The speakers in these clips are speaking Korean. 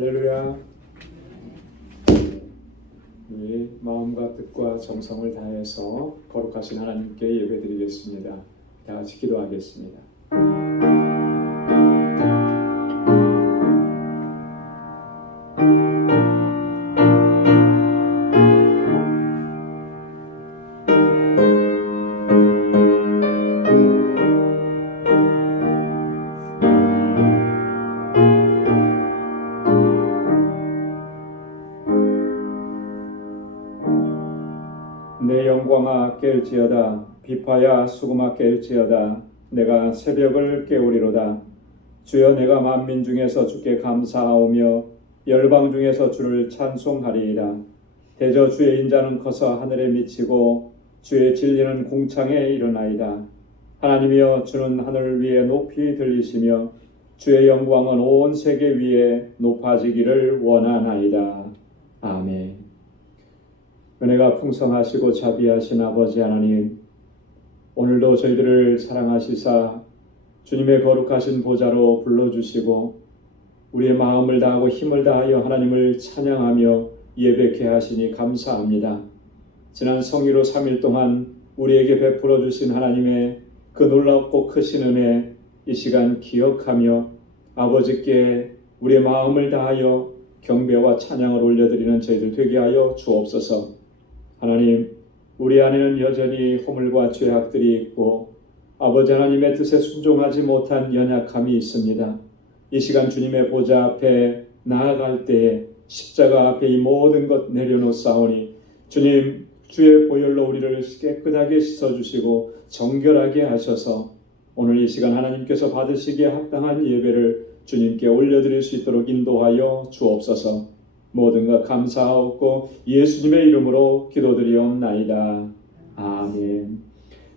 할렐루야. 우리 마음과 뜻과 정성을 다해서 거룩하신 하나님께 예배드리겠습니다. 다 같이 기도하겠습니다. 내 영광아 깰지어다. 비파야 수금아 깰지어다. 내가 새벽을 깨우리로다. 주여, 내가 만민 중에서 주께 감사하오며 열방 중에서 주를 찬송하리이다. 대저 주의 인자는 커서 하늘에 미치고 주의 진리는 궁창에 이르나이다. 하나님이여, 주는 하늘 위에 높이 들리시며 주의 영광은 온 세계 위에 높아지기를 원하나이다. 아멘. 은혜가 풍성하시고 자비하신 아버지 하나님, 오늘도 저희들을 사랑하시사 주님의 거룩하신 보좌로 불러주시고 우리의 마음을 다하고 힘을 다하여 하나님을 찬양하며 예배케 하시니 감사합니다. 지난 성일호 3일 동안 우리에게 베풀어 주신 하나님의 그 놀랍고 크신 은혜, 이 시간 기억하며 아버지께 우리의 마음을 다하여 경배와 찬양을 올려드리는 저희들 되게 하여 주옵소서. 하나님, 우리 안에는 여전히 허물과 죄악들이 있고 아버지 하나님의 뜻에 순종하지 못한 연약함이 있습니다. 이 시간 주님의 보좌 앞에 나아갈 때에 십자가 앞에 이 모든 것 내려놓사오니 주님, 주의 보혈로 우리를 깨끗하게 씻어주시고 정결하게 하셔서 오늘 이 시간 하나님께서 받으시기에 합당한 예배를 주님께 올려드릴 수 있도록 인도하여 주옵소서. 모든 것 감사하옵고 예수님의 이름으로 기도드리옵나이다. 아멘.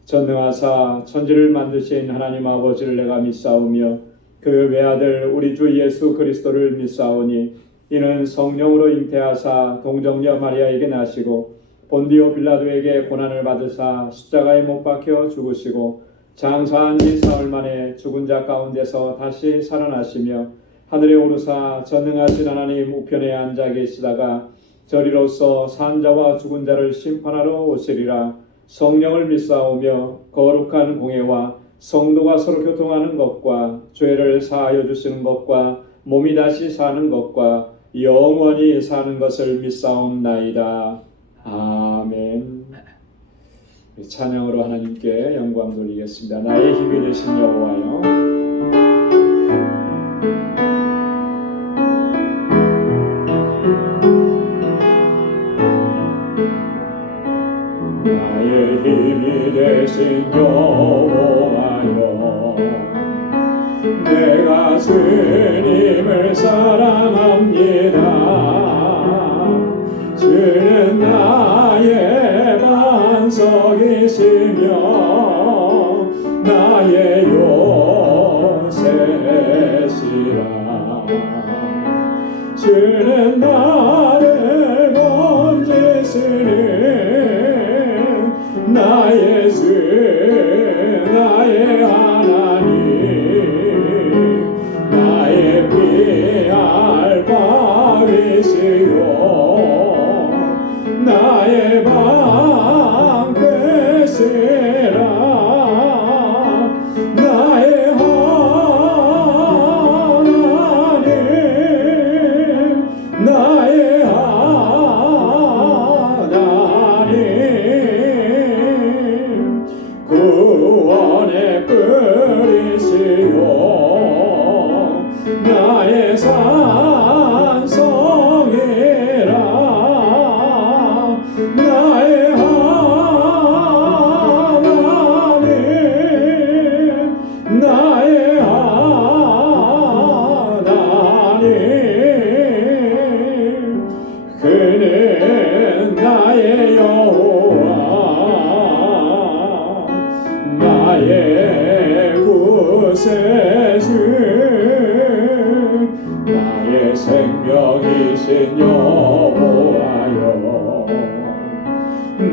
전능하사 천지를 만드신 하나님 아버지를 내가 믿사오며 그 외아들 우리 주 예수 그리스도를 믿사오니 이는 성령으로 잉태하사 동정녀 마리아에게 나시고 본디오 빌라도에게 고난을 받으사 십자가에 못 박혀 죽으시고 장사한 지 사흘 만에 죽은 자 가운데서 다시 살아나시며 하늘에 오르사 전능하신 하나님 우편에 앉아 계시다가 저리로서 산 자와 죽은 자를 심판하러 오시리라. 성령을 믿사오며 거룩한 공예와 성도가 서로 교통하는 것과 죄를 사하여 주시는 것과 몸이 다시 사는 것과 영원히 사는 것을 믿사옵나이다. 아멘. 찬양으로 하나님께 영광 돌리겠습니다. 나의 힘이 되신 여호와여. 나의 힘이 되신 여호와여, 내가 주님을 사랑합니다. 주는 나의 반석이시며 나의 요새시라. 주는 나를 건지시니 나의 주 나의 하나님, 나의 피할 바위시요 나의 방패시라. 나의 하나님, 나의 하나님, 구원의 뿌리시요 나의 산성이라. 나의 하나님, 나의 하나님, 그는 나의 여호와, 나의 구세주, 나의 생명이신 여호와여,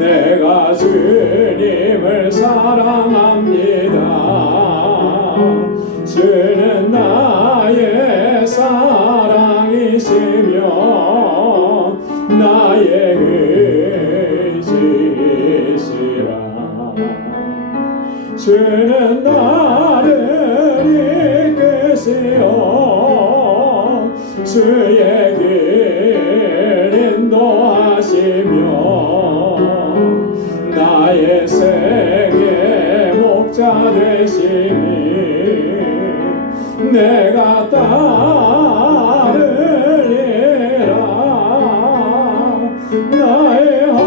내가 주님을 사랑합니다. 주는 나의 사랑이시며 나의 의지시라. 주는 나를 이끄시어 주의 길 인도하시며 나의 생의 목자 되시니 내가 따르리라. 나의 하나님,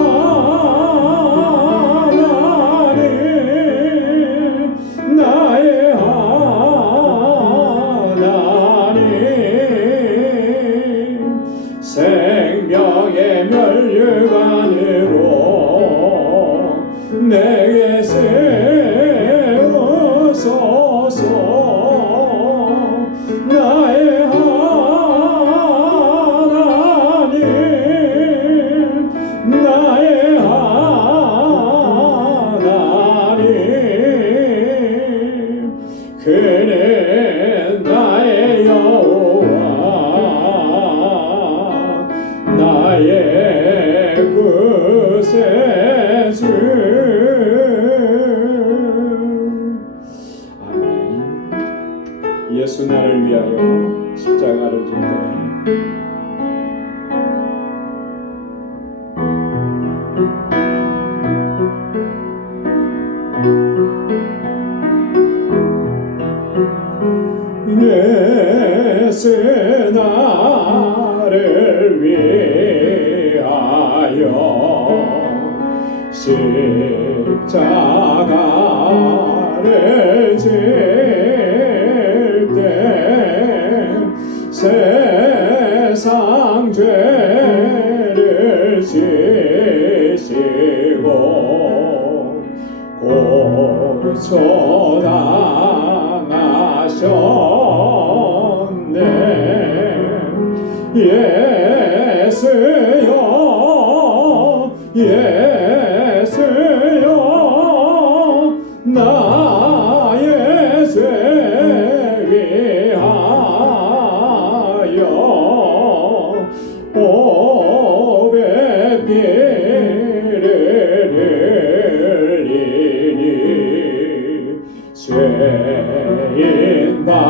나의 하나님, 생명의 면류관으로 내게 세우소서. 나의 하나님, 나의 하나님, 그는 나의 여호와, 나의 구세주. 아멘. 예수 나를 위하여 십자가를 진다. 예수 나를 위하여 십자가를 질 때 세상 죄를 지시고 고초당하셨네. 예수여, 예수여, 나의 죄 위하여 보배 피를 흘리니 죄인 받으소서.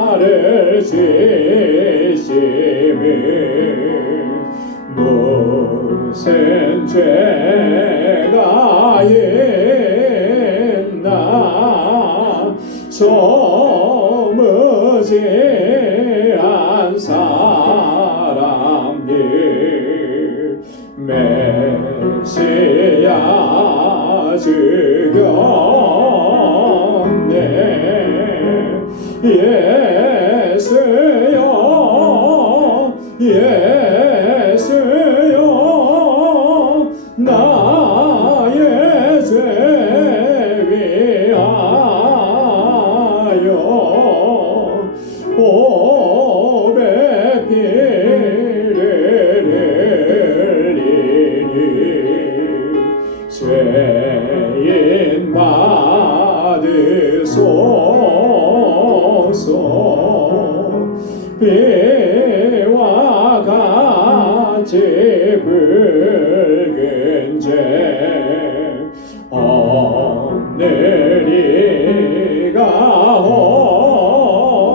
십자가를 지심이 무슨 죄가 있나. 저 무지한 사람들 메시아 죽였네. 예수여, 예수여, 나의 죄 위하여 보배 피를 흘리니 죄인 받으소서. 비와 같이 붉은 죄 없느리가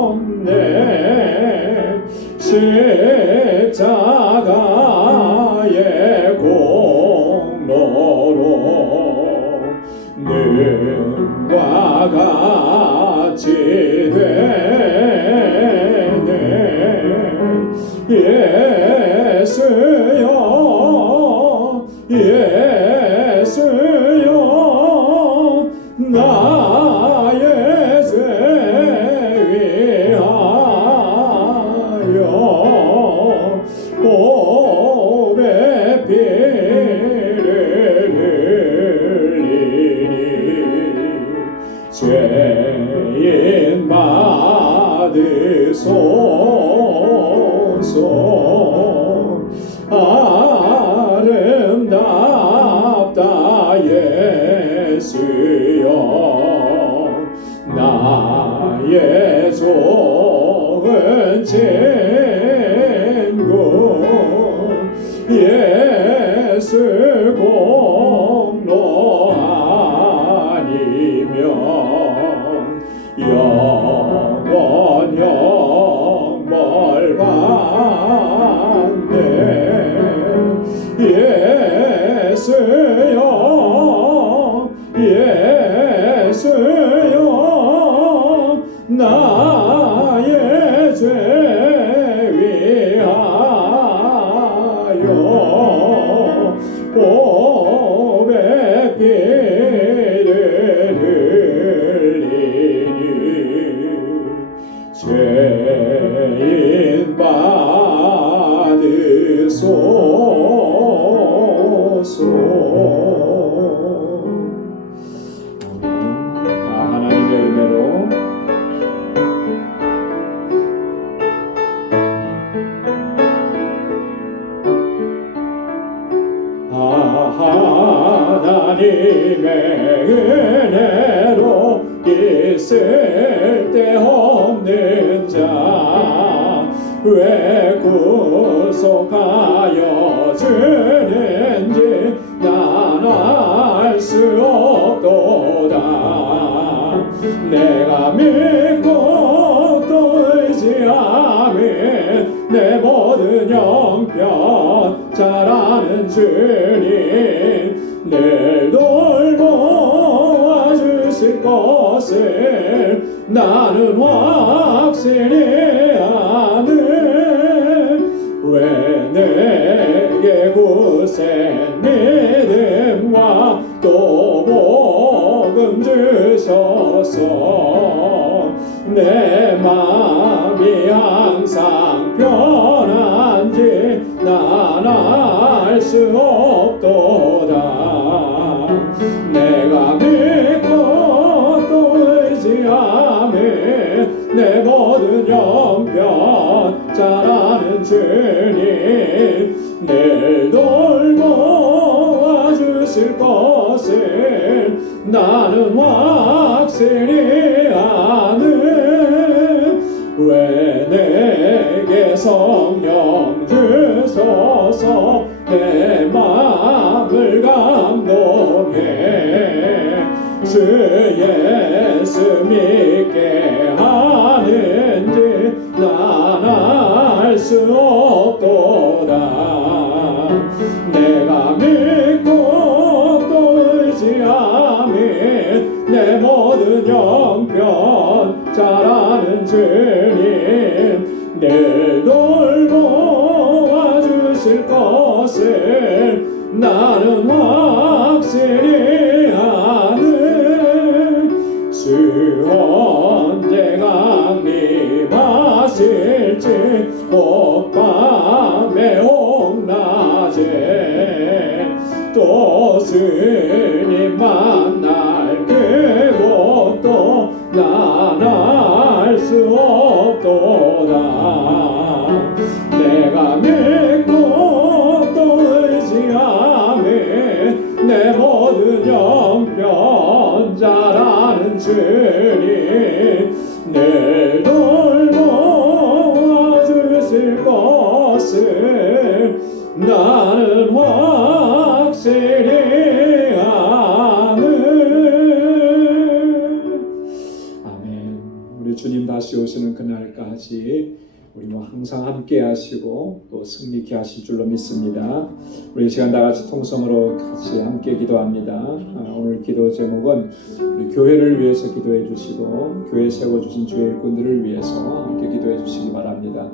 없네. 십자가의 공로로 능과 같이 되네. 예수여, 예수여, 나의 죄 위하여 보배 피를 흘리니 죄인 받으소서. 받으소서. 아름답다 예수여, 나의 좋은 친구 예수 공로 아니면 영원 영벌 받네. 예수여 예수여, 나의 죄 위하여 보배 피를 흘리니 죄인 받으소서. 하나님의 은혜로 하나님의 은혜로 있을 데 없는 자 왜 구속하여 주는지 난 알 수 없도다. 내가 믿고 또 의지하며 내 모든 형편 잘 아는 주님 늘 돌보아 주실 것을 나는 확실히 아는. 왜 내게 굳센 믿음과 또 복음 주셔서 내 마음이 항상 편한지 난 알 수 없도다. 내가 믿고 또 의지하며 내 모든 형편 잘 아는 주님 늘 돌보아 주실 것을 나는 확실히 아는. 왜 내게 성령 주소서 내 마음을 감동해 주 예수 믿게 하는지 난 알 수 없도다. 내가 믿고 또 의지하며 내 모든 형편 잘 아는 주님 늘 돌보아 주실 것을 나는 확실히 아는. 주 언제 강림하실지 혹밤에 혹낮에 또 주님 만날 그곳도 난 알 수 없도다. 내가 믿고 또 의지하며 내 모든 형편 잘 아는 주님 늘 돌보아 주실 것을 나는 확실히 아는. 아멘. 우리 주님 다시 오시는 그날까지 우리 항상 함께 하시고 또 승리케 하실 줄로 믿습니다. 우리 시간 다 같이 통성으로 같이 함께 기도합니다. 오늘 기도 제목은 우리 교회를 위해서 기도해 주시고 교회 세워주신 주의 일꾼들을 위해서 함께 기도해 주시기 바랍니다.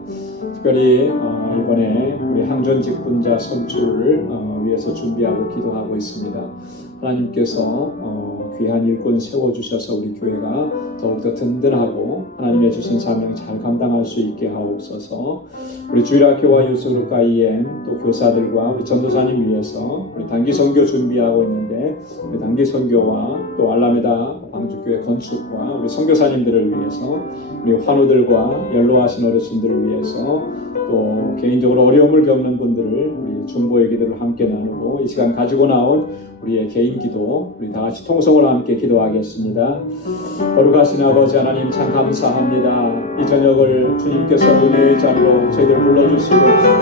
특별히 이번에 우리 항전 직분자 선출을 위해서 준비하고 기도하고 있습니다. 하나님께서 귀한 일꾼 세워주셔서 우리 교회가 더욱더 든든하고 하나님의 주신 사명 잘 감당할 수 있게 하옵소서. 우리 주일학교와 유스그룹과 EM 또 교사들과 우리 전도사님 위해서 우리 단기 선교 준비하고 있는데 가운데 우리 단기 선교와 또 알라메다 방주교회 건축과 우리 선교사님들을 위해서 우리 환우들과 연로하신 어르신들을 위해서 또 개인적으로 어려움을 겪는 분들을 우리 중보의 기도를 함께 나누고 이 시간 가지고 나온 우리의 개인 기도 우리 다 같이 통성으로 함께 기도하겠습니다. 거룩하신 아버지 하나님 참 감사합니다. 이 저녁을 주님께서 은혜의 자리로 저희들 불러주시고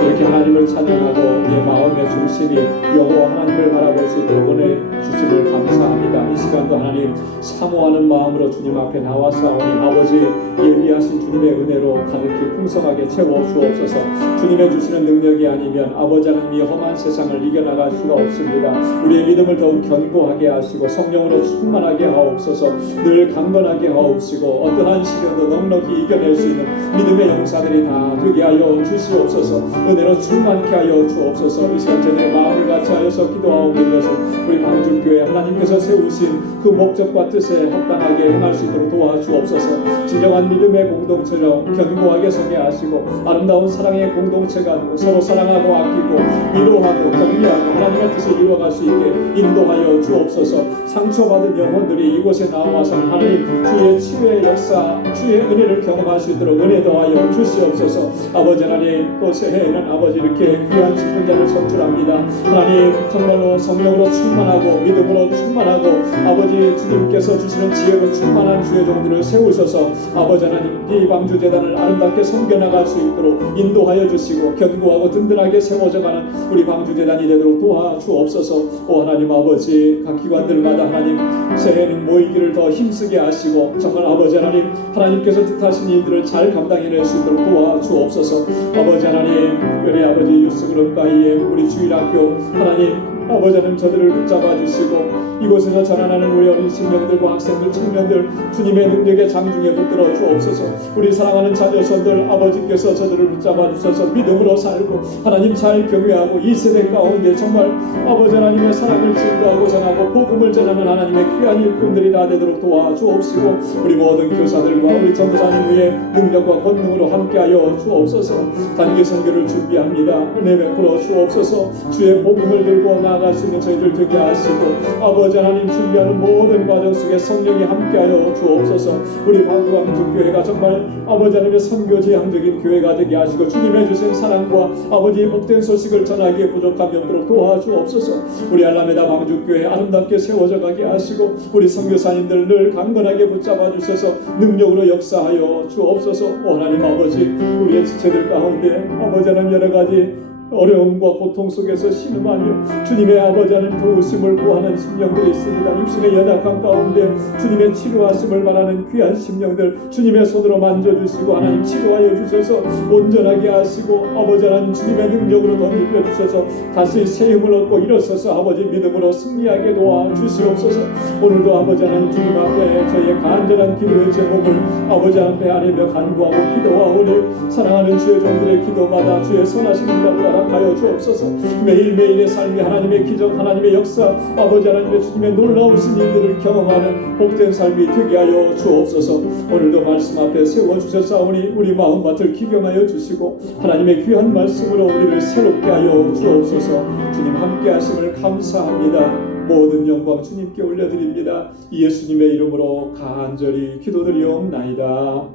이렇게 하나님을 찬양하고 우리의 마음의 중심이 여호와 하나님을 바라볼 수 있도록 은혜 주심을 감사합니다. 이 시간도 하나님 사모하는 마음으로 주님 앞에 나와사오니 아버지 예비하신 주님의 은혜로 가득히 풍성하게 채워 주옵소서. 주님의 주시는 능력이 아니면 아버지 하나님이 험한 세상을 이겨나갈 수가 없습니다. 우리의 믿음을 더욱 견고하게 하시고 성령으로 충만하게 하옵소서. 늘 강건하게 하옵시고 어떠한 시련도 넉넉히 이겨낼 수 있는 믿음의 영사들이 다 되게 하여 주시옵소서. 은혜로 충만케 하여 주옵소서. 이 시간 저녁에 마음을 같이 하여서 기도하고 있는 것은 우리 방주교회 하나님께서 세우신 그 목적과 뜻에 합당하게 행할 수 있도록 도와주옵소서. 진정한 믿음의 공동체로 견고하게 서게 하시고 아름다운 사랑의 공동체가 서로 사랑하고 아끼고 위로하고 격려하고 하나님의 뜻을 이루어갈 수 있게 인도하여 주옵소서. 상처받은 영혼들이 이곳에 나와서 하나님 주의 치유의 역사 주의 은혜를 경험할 수 있도록 은혜 더하여 주시옵소서. 아버지 하나님 또 새해에는 아버지 이렇게 귀한 집회자를 선출합니다. 하나님 정말로 성령으로 충만하고 믿음으로 충만하고 아버지 주님께서 주시는 지혜로 충만한 주의 종들을 세우셔서 아버지 하나님 이 방주재단을 아름답게 섬겨나갈 수 있도록 인도하여 주시고 견고하고 든든하게 세워져가는 우리 방주재단이 되도록 도와주옵소서. 오 하나님 아버지 각 기관들마다 하나님 새해에는 모이기를 더 힘쓰게 하시고 정말 아버지 하나님 하나님께서 뜻하신 일들을 잘 감당해낼 수 있도록 도와주옵소서. 아버지 하나님 특별히 아버지 유스그룹과 EM 우리 주일학교 하나님 아버지 하나님 저들을 붙잡아 주시고 이곳에서 전환하는 우리 어린 신령들과 학생들 청년들 주님의 능력의 장중에 붙들어 주옵소서. 우리 사랑하는 자녀손들 아버지께서 저들을 붙잡아 주셔서 믿음으로 살고 하나님 잘 경외하고 이 세대 가운데 정말 아버지 하나님의 사랑을 증거하고 전하고 복음을 전하는 하나님의 귀한 일꾼들이 다 되도록 도와주옵시고 우리 모든 교사들과 우리 전도사님 위에 능력과 권능으로 함께하여 주옵소서. 단기 선교를 준비합니다. 은혜 베풀어 주옵소서. 주의 복음을 들고 나아갈 수 있는 저희들 되게 하시고 아버지 하나님 준비하는 모든 과정 속에 성령이 함께하여 주옵소서. 우리 방주교회가 정말 아버지 하나님의 선교지향적인 교회가 되게 하시고 주님의 주신 사랑과 아버지의 복된 소식을 전하기에 부족함이 없도록 도와주옵소서. 우리 알라메다 방주교회 아름답게 세워져 가게 하시고 우리 선교사님들 늘 강건하게 붙잡아 주셔서 능력으로 역사하여 주옵소서. 오 하나님 아버지 우리의 지체들 가운데 아버지 하나님 여러 가지 어려움과 고통 속에서 신음하며 주님의 아버지 하나님 도우심을 구하는 심령들이 있습니다. 육신의 연약한 가운데 주님의 치료하심을 바라는 귀한 심령들 주님의 손으로 만져주시고 하나님 치료하여 주셔서 온전하게 하시고 아버지 하나님 주님의 능력으로 덧입혀 주셔서 다시 새 힘을 얻고 일어서서 아버지 믿음으로 승리하게 도와주시옵소서. 오늘도 아버지 하나님 주님 앞에 저희의 간절한 기도의 제목을 아버지 앞에 아뢰며 간구하고 기도하오니 사랑하는 주의 종들의 기도마다 주의 선하신 응답을 하여 주옵소서. 매일매일의 삶이 하나님의 기적 하나님의 역사 아버지 하나님의 주님의 놀라우신 일들을 경험하는 복된 삶이 되게 하여 주옵소서. 오늘도 말씀 앞에 세워주셨사오니 우리 마음밭을 기경하여 주시고 하나님의 귀한 말씀으로 우리를 새롭게 하여 주옵소서. 주님 함께 하심을 감사합니다. 모든 영광 주님께 올려드립니다. 예수님의 이름으로 간절히 기도드리옵나이다.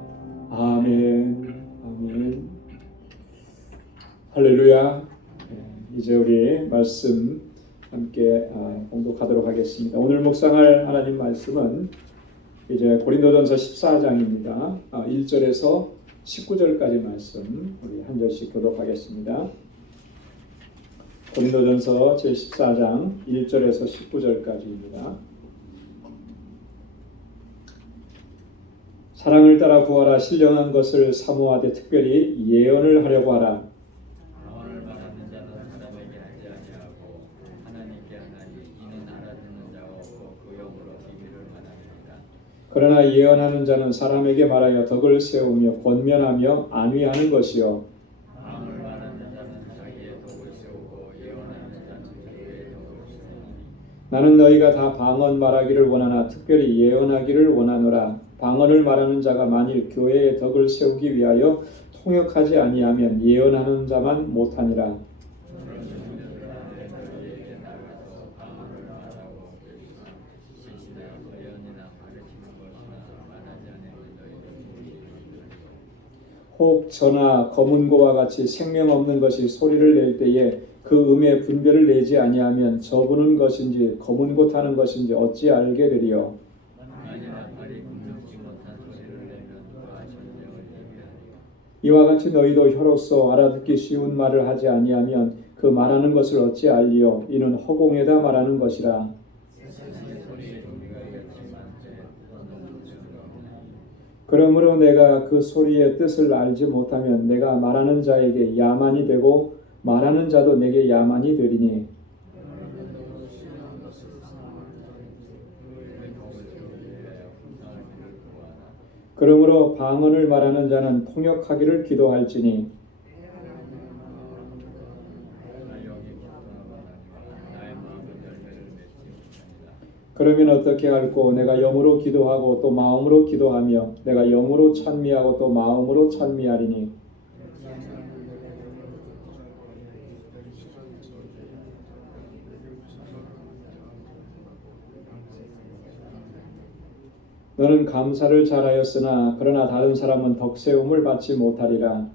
아멘. 아멘. 할렐루야. 이제 우리 말씀 함께 공독하도록 하겠습니다. 오늘 묵상할 하나님 말씀은 이제 고린도전서 14장입니다. 1절에서 19절까지 말씀 우리 한 절씩 교독하겠습니다. 고린도전서 제14장 1절에서 19절까지입니다. 사랑을 따라 구하라. 신령한 것을 사모하되 특별히 예언을 하려고 하라. 그러나 예언하는 자는 사람에게 말하여 덕을 세우며 권면하며 안위하는 것이요 마음을 말하는 자는 자기의 덕을 세우고 예언하는 자는 자기의 덕을 세우니 나는 너희가 다 방언 말하기를 원하나 특별히 예언하기를 원하노라. 방언을 말하는 자가 만일 교회의 덕을 세우기 위하여 통역하지 아니하면 예언하는 자만 못하니라. 너희에게 나가서 방언을 말하고 혹 저나 검은고와 같이 생명 없는 것이 소리를 낼 때에 그 음의 분별을 내지 아니하면 저부는 것인지 검은고 타는 것인지 어찌 알게 되리요. 만일 악할이 분명치 못한 소리를 내면 누가 전쟁을 예비하리요. 이와 같이 너희도 혀로서 알아듣기 쉬운 말을 하지 아니하면 그 말하는 것을 어찌 알리요. 이는 허공에다 말하는 것이라. 세상의 소리에 종류가 있겠지만 제 뜻은 없느니라. 그러므로 내가 그 소리의 뜻을 알지 못하면 내가 말하는 자에게 야만이 되고 말하는 자도 내게 야만이 되리니. 그러므로 방언을 말하는 자는 통역하기를 기도할지니. 그러면 어떻게 할꼬. 내가 영으로 기도하고 또 마음으로 기도하며 내가 영으로 찬미하고 또 마음으로 찬미하리니. 너는 감사를 잘하였으나 그러나 다른 사람은 덕세움을 받지 못하리라.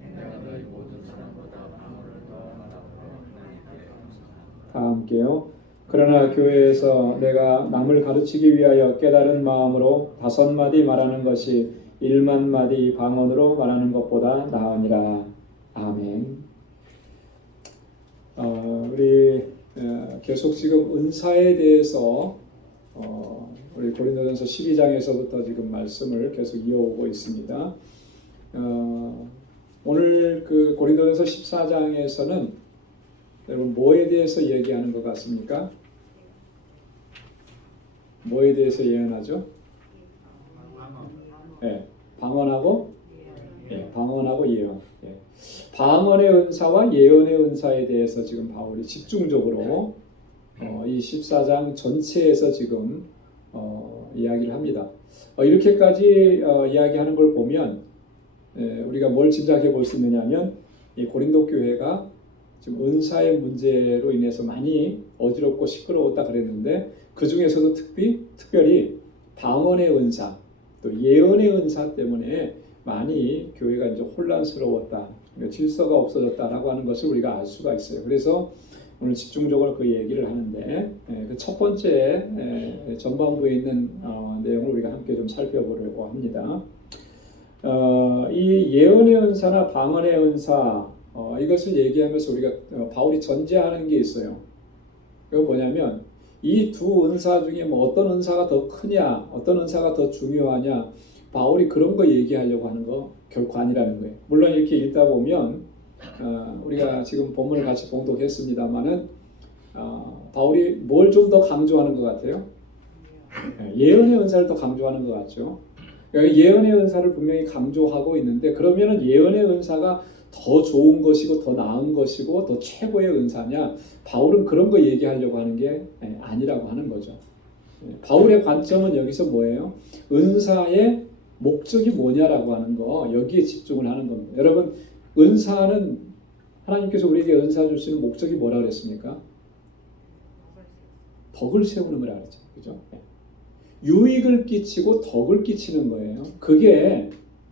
내가 너희 모든 사람보다 방언을 더 말하고 다 함께요. 그러나 교회에서 내가 남을 가르치기 위하여 깨달은 마음으로 5마디 말하는 것이 1만마디 방언으로 말하는 것보다 나으니라. 아멘. 우리 계속 지금 은사에 대해서 우리 고린도전서 12장에서부터 지금 말씀을 계속 이어오고 있습니다. 오늘 그 고린도전서 14장에서는 여러분 뭐에 대해서 얘기하는 것 같습니까? 뭐에 대해서 예언하죠? 네, 방언하고 방언하고 예언. 방언의 은사와 예언의 은사에 대해서 지금 바울이 집중적으로 이 14장 전체에서 지금 이야기를 합니다. 이렇게까지 이야기하는 걸 보면 우리가 뭘 짐작해 볼 수 있느냐면 이 고린도 교회가 지금 은사의 문제로 인해서 많이 어지럽고 시끄러웠다 그랬는데 그 중에서도 특별히 방언의 은사 또 예언의 은사 때문에 많이 교회가 이제 혼란스러웠다, 질서가 없어졌다라고 하는 것을 우리가 알 수가 있어요. 그래서 오늘 집중적으로 그 얘기를 하는데 그 첫 번째 전반부에 있는 내용을 우리가 함께 좀 살펴보려고 합니다. 이 예언의 은사나 방언의 은사 이것을 얘기하면서 우리가 바울이 전제하는 게 있어요. 그건 뭐냐면 이 두 은사 중에 뭐 어떤 은사가 더 크냐, 어떤 은사가 더 중요하냐, 바울이 그런 거 얘기하려고 하는 거 결코 아니라는 거예요. 물론 이렇게 읽다 보면 우리가 지금 본문을 같이 봉독했습니다만은 바울이 뭘 좀 더 강조하는 것 같아요? 예언의 은사를 더 강조하는 것 같죠. 그러니까 예언의 은사를 분명히 강조하고 있는데 그러면은 예언의 은사가 더 좋은 것이고 더 나은 것이고 더 최고의 은사냐? 바울은 그런 거 얘기하려고 하는 게 아니라고 하는 거죠. 바울의 관점은 여기서 뭐예요? 은사의 목적이 뭐냐라고 하는 거, 여기에 집중을 하는 겁니다. 여러분, 은사는 하나님께서 우리에게 은사 주시는 목적이 뭐라 그랬습니까? 덕을 세우는 거라 그랬죠. 그죠? 유익을 끼치고 덕을 끼치는 거예요. 그게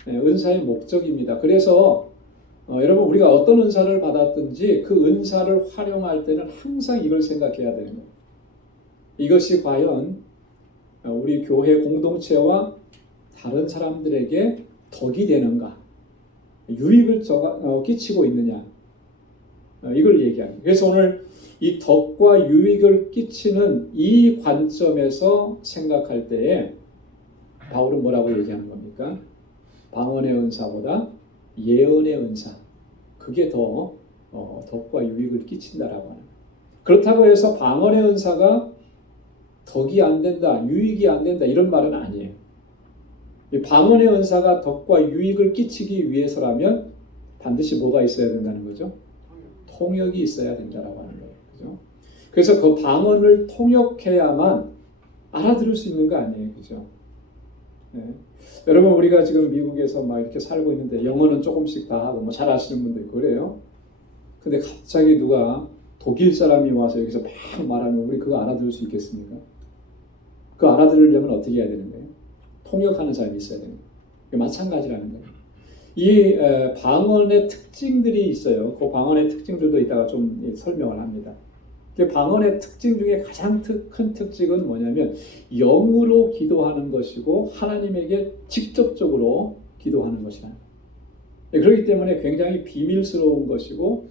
은사의 목적입니다. 그래서 여러분 우리가 어떤 은사를 받았든지 그 은사를 활용할 때는 항상 이걸 생각해야 되는 거예요. 이것이 과연 우리 교회 공동체와 다른 사람들에게 덕이 되는가, 유익을 끼치고 있느냐, 이걸 얘기합니다. 그래서 오늘 이 덕과 유익을 끼치는 이 관점에서 생각할 때에 바울은 뭐라고 얘기하는 겁니까? 방언의 은사보다 예언의 은사, 그게 더 덕과 유익을 끼친다라고 하는 거예요. 그렇다고 해서 방언의 은사가 덕이 안 된다, 유익이 안 된다 이런 말은 아니에요. 이 방언의 은사가 덕과 유익을 끼치기 위해서라면 반드시 뭐가 있어야 된다는 거죠? 통역이 있어야 된다라고 하는 거예요. 그죠? 그래서 그 방언을 통역해야만 알아들을 수 있는 거 아니에요. 그죠? 네. 여러분 우리가 지금 미국에서 막 이렇게 살고 있는데 영어는 조금씩 다 하고 뭐 잘 아시는 분도 있고 그래요. 근데 갑자기 누가 독일 사람이 와서 여기서 막 말하면 우리 그거 알아들을 수 있겠습니까? 그거 알아들으려면 어떻게 해야 되는 거예요? 통역하는 사람이 있어야 되는 거예요. 마찬가지라는 거예요. 이 방언의 특징들이 있어요. 그 방언의 특징들도 이따가 좀 설명을 합니다. 그 방언의 특징 중에 가장 큰 특징은 뭐냐면 영으로 기도하는 것이고 하나님에게 직접적으로 기도하는 것이다. 그렇기 때문에 굉장히 비밀스러운 것이고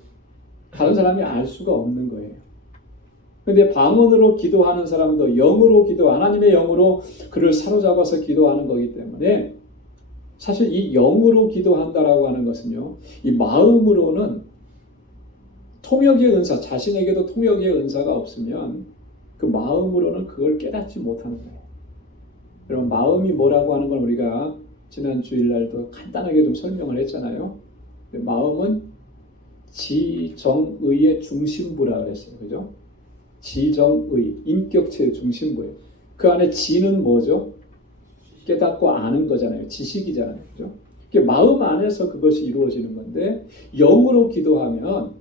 다른 사람이 알 수가 없는 거예요. 그런데 방언으로 기도하는 사람도 영으로 하나님의 영으로 그를 사로잡아서 기도하는 거기 때문에 사실 이 영으로 기도한다라고 하는 것은요, 이 마음으로는 통역의 은사, 자신에게도 통역의 은사가 없으면 그 마음으로는 그걸 깨닫지 못하는 거예요. 여러분, 마음이 뭐라고 하는 건 우리가 지난 주일날도 간단하게 좀 설명을 했잖아요. 마음은 지정의의 중심부라 그랬어요. 그죠? 지정의, 인격체의 중심부예요. 그 안에 지는 뭐죠? 깨닫고 아는 거잖아요. 지식이잖아요. 그죠? 마음 안에서 그것이 이루어지는 건데 영으로 기도하면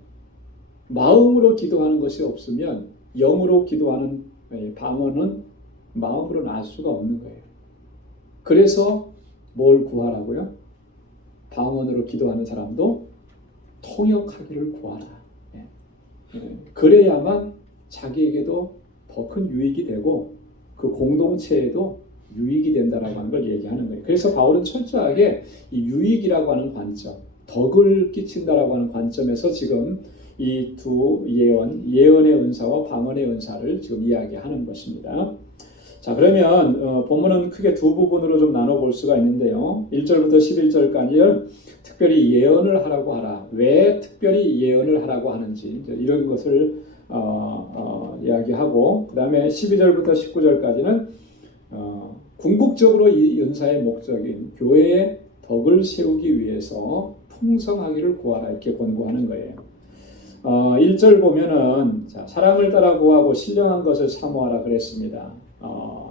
마음으로 기도하는 것이 없으면 영으로 기도하는 방언은 마음으로는 알 수가 없는 거예요. 그래서 뭘 구하라고요? 방언으로 기도하는 사람도 통역하기를 구하라. 그래야만 자기에게도 더 큰 유익이 되고 그 공동체에도 유익이 된다라고 하는 걸 얘기하는 거예요. 그래서 바울은 철저하게 이 유익이라고 하는 관점, 덕을 끼친다라고 하는 관점에서 지금 이 두 예언의 은사와 방언의 은사를 지금 이야기하는 것입니다. 자, 그러면 본문은 크게 두 부분으로 좀 나눠볼 수가 있는데요. 1절부터 11절까지 특별히 예언을 하라고 하라. 왜 특별히 예언을 하라고 하는지 이런 것을 이야기하고 그 다음에 12절부터 19절까지는 궁극적으로 이 은사의 목적인 교회의 덕을 세우기 위해서 풍성하기를 구하라 이렇게 권고하는 거예요. 1절 보면은 자, 사랑을 따라 구하고 신령한 것을 사모하라 그랬습니다.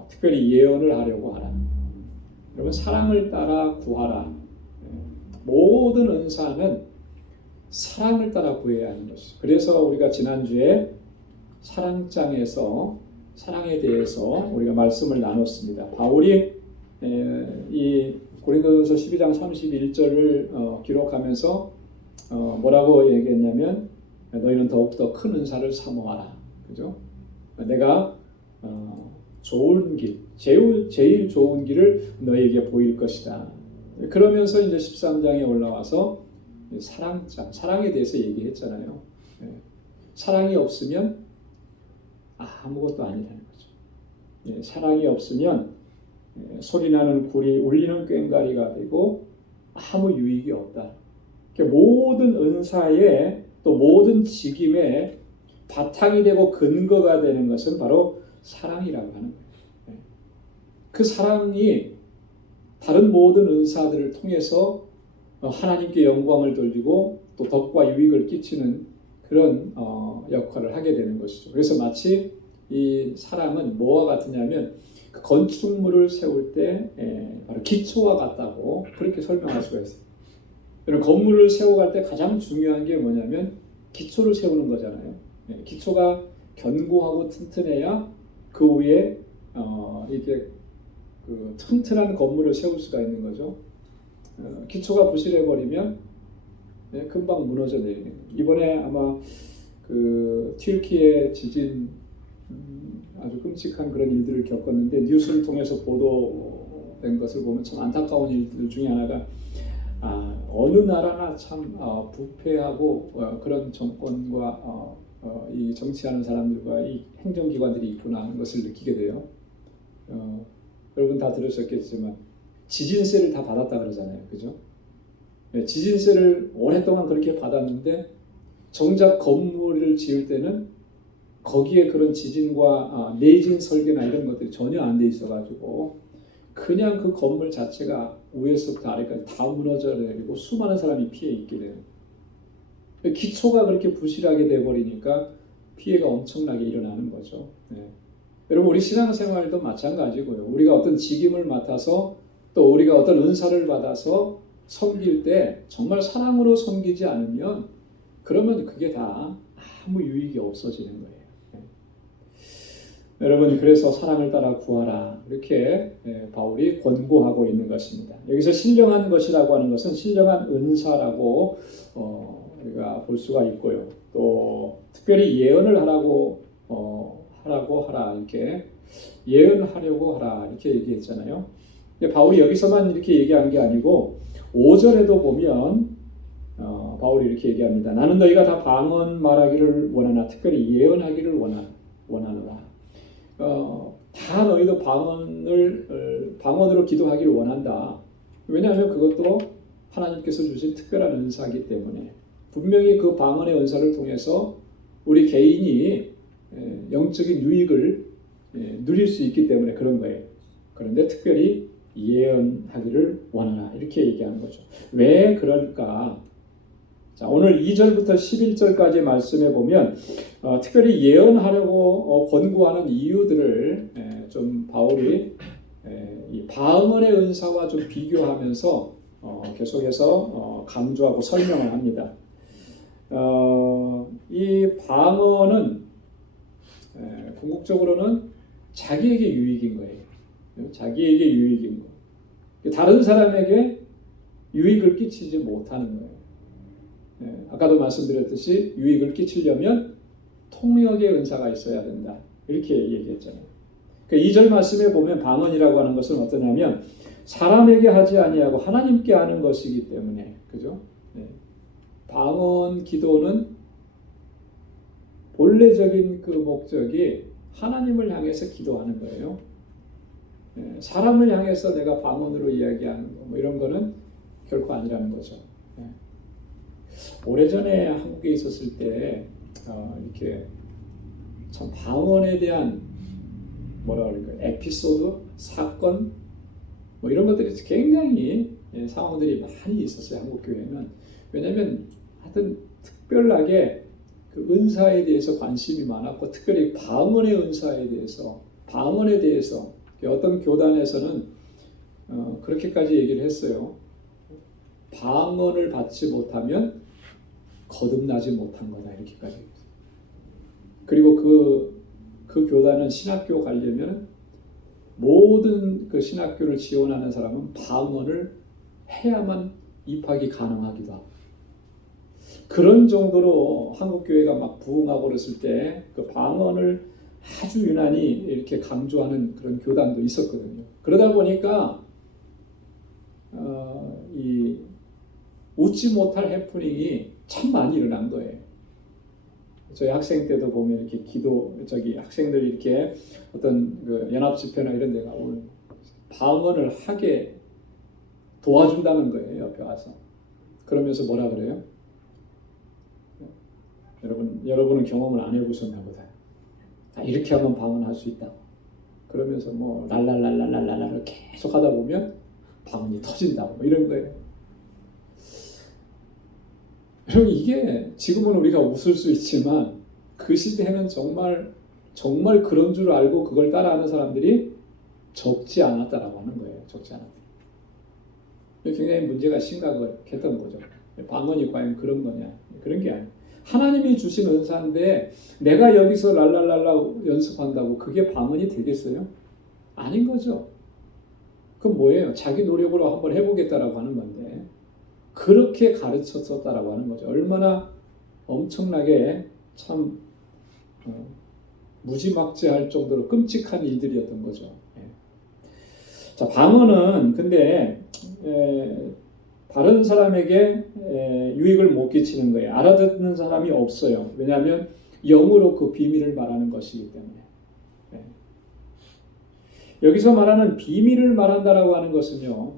특별히 예언을 하려고 하라. 여러분, 사랑을 따라 구하라. 모든 은사는 사랑을 따라 구해야 하는 것이죠. 그래서 우리가 지난주에 사랑장에서 사랑에 대해서 우리가 말씀을 나눴습니다. 바울이 이 고린도전서 12장 31절을 기록하면서 뭐라고 얘기했냐면 너희는 더욱더 큰 은사를 사모하라. 그죠? 내가 좋은 길, 제일 좋은 길을 너희에게 보일 것이다. 그러면서 이제 13장에 올라와서 사랑장, 사랑에 대해서 얘기했잖아요. 사랑이 없으면 아무것도 아니라는 거죠. 사랑이 없으면 소리나는 구리, 울리는 꽹과리가 되고 아무 유익이 없다. 모든 은사에 또 모든 직임의 바탕이 되고 근거가 되는 것은 바로 사랑이라고 하는 거예요. 그 사랑이 다른 모든 은사들을 통해서 하나님께 영광을 돌리고 또 덕과 유익을 끼치는 그런 역할을 하게 되는 것이죠. 그래서 마치 이 사랑은 뭐와 같으냐면 그 건축물을 세울 때 바로 기초와 같다고 그렇게 설명할 수가 있어요. 건물을 세워갈 때 가장 중요한 게 뭐냐면 기초를 세우는 거잖아요. 기초가 견고하고 튼튼해야 그 위에 이렇게 그 튼튼한 건물을 세울 수가 있는 거죠. 기초가 부실해 버리면 금방 무너져 내리는 거예요. 이번에 아마 그 튀르키예 지진 아주 끔찍한 그런 일들을 겪었는데 뉴스를 통해서 보도된 것을 보면 참 안타까운 일들 중에 하나가 어느 나라나 참 부패하고 그런 정권과 이 정치하는 사람들과 이 행정기관들이 있구나 하는 것을 느끼게 돼요. 여러분 다 들으셨겠지만 지진세를 다 받았다 그러잖아요. 그죠? 지진세를 오랫동안 그렇게 받았는데 정작 건물을 지을 때는 거기에 그런 지진과 내진 설계나 이런 것들이 전혀 안 돼 있어가지고 그냥 그 건물 자체가 위에서부터 아래까지 다 무너져 내리고 수많은 사람이 피해 있게 돼요. 기초가 그렇게 부실하게 돼버리니까 피해가 엄청나게 일어나는 거죠. 여러분, 우리 신앙생활도 마찬가지고요. 우리가 어떤 직임을 맡아서 또 우리가 어떤 은사를 받아서 섬길 때 정말 사랑으로 섬기지 않으면 그러면 그게 다 아무 유익이 없어지는 거예요. 여러분 그래서 사랑을 따라 구하라 이렇게 바울이 권고하고 있는 것입니다. 여기서 신령한 것이라고 하는 것은 신령한 은사라고 우리가 볼 수가 있고요. 또 특별히 예언을 하라고 하라 이렇게 예언하려고 하라 이렇게 얘기했잖아요. 근데 바울이 여기서만 이렇게 얘기한 게 아니고 5절에도 보면 바울이 이렇게 얘기합니다. 나는 너희가 다 방언 말하기를 원하나 특별히 예언하기를 원하노라. 다 너희도 방언으로 기도하기를 원한다. 왜냐하면 그것도 하나님께서 주신 특별한 은사이기 때문에 분명히 그 방언의 은사를 통해서 우리 개인이 영적인 유익을 누릴 수 있기 때문에 그런 거예요. 그런데 특별히 예언하기를 원하라 이렇게 얘기하는 거죠. 왜 그럴까? 자, 오늘 2절부터 11절까지 말씀해 보면 특별히 예언하려고 권고하는 이유들을 좀 바울이 이 방언의 은사와 좀 비교하면서 계속해서 강조하고 설명을 합니다. 이 방언은 궁극적으로는 자기에게 유익인 거예요. 자기에게 유익인 거. 다른 사람에게 유익을 끼치지 못하는 거예요. 아까도 말씀드렸듯이 유익을 끼치려면 통역의 은사가 있어야 된다. 이렇게 얘기했잖아요. 그러니까 2절 말씀에 보면 방언이라고 하는 것은 어떠냐면 사람에게 하지 아니하고 하나님께 하는 것이기 때문에 그죠? 방언 기도는 본래적인 그 목적이 하나님을 향해서 기도하는 거예요. 사람을 향해서 내가 방언으로 이야기하는 거, 뭐 이런 거는 결코 아니라는 거죠. 오래전에 한국에 있었을 때 이렇게 참 방언에 대한 뭐라 그럴까 에피소드, 사건 뭐 이런 것들이 굉장히 상황들이 많이 있었어요. 한국 교회는. 왜냐하면 하여튼 특별하게 그 은사에 대해서 관심이 많았고 특별히 방언의 은사에 대해서 어떤 교단에서는 그렇게까지 얘기를 했어요. 방언을 받지 못하면 거듭나지 못한 거다 이렇게까지. 그리고 그 교단은 신학교 가려면 모든 그 신학교를 지원하는 사람은 방언을 해야만 입학이 가능하기도 하고 그런 정도로 한국 교회가 막 부흥하고 그랬을 때 그 방언을 아주 유난히 이렇게 강조하는 그런 교단도 있었거든요. 그러다 보니까 이 웃지 못할 해프닝이 참 많이 일어난 거예요. 저희 학생 때도 보면 이렇게 학생들 이렇게 어떤 그 연합 집회나 이런 데가 오늘 방언을 하게 도와준다는 거예요. 옆에 와서. 그러면서 뭐라 그래요? 여러분은 경험을 안 해보셨나 보다. 이렇게 하면 방언할 수 있다고. 그러면서 뭐 랄랄랄랄랄랄을 계속 하다 보면 방언이 터진다고 뭐 이런 거예요. 여러분 이게 지금은 우리가 웃을 수 있지만 그 시대에는 정말 그런 줄 알고 그걸 따라하는 사람들이 적지 않았다라고 하는 거예요. 적지 않았다. 굉장히 문제가 심각했던 거죠. 방언이 과연 그런 거냐? 그런 게 아니에요. 하나님이 주신 은사인데 내가 여기서 랄랄랄라 연습한다고 그게 방언이 되겠어요? 아닌 거죠. 그럼 뭐예요? 자기 노력으로 한번 해보겠다라고 하는 건데 그렇게 가르쳤었다라고 하는 거죠. 얼마나 엄청나게 참 무지막지할 정도로 끔찍한 일들이었던 거죠. 자, 방언은 근데 다른 사람에게 유익을 못 끼치는 거예요. 알아듣는 사람이 없어요. 왜냐하면 영으로 그 비밀을 말하는 것이기 때문에. 여기서 말하는 비밀을 말한다라고 하는 것은요.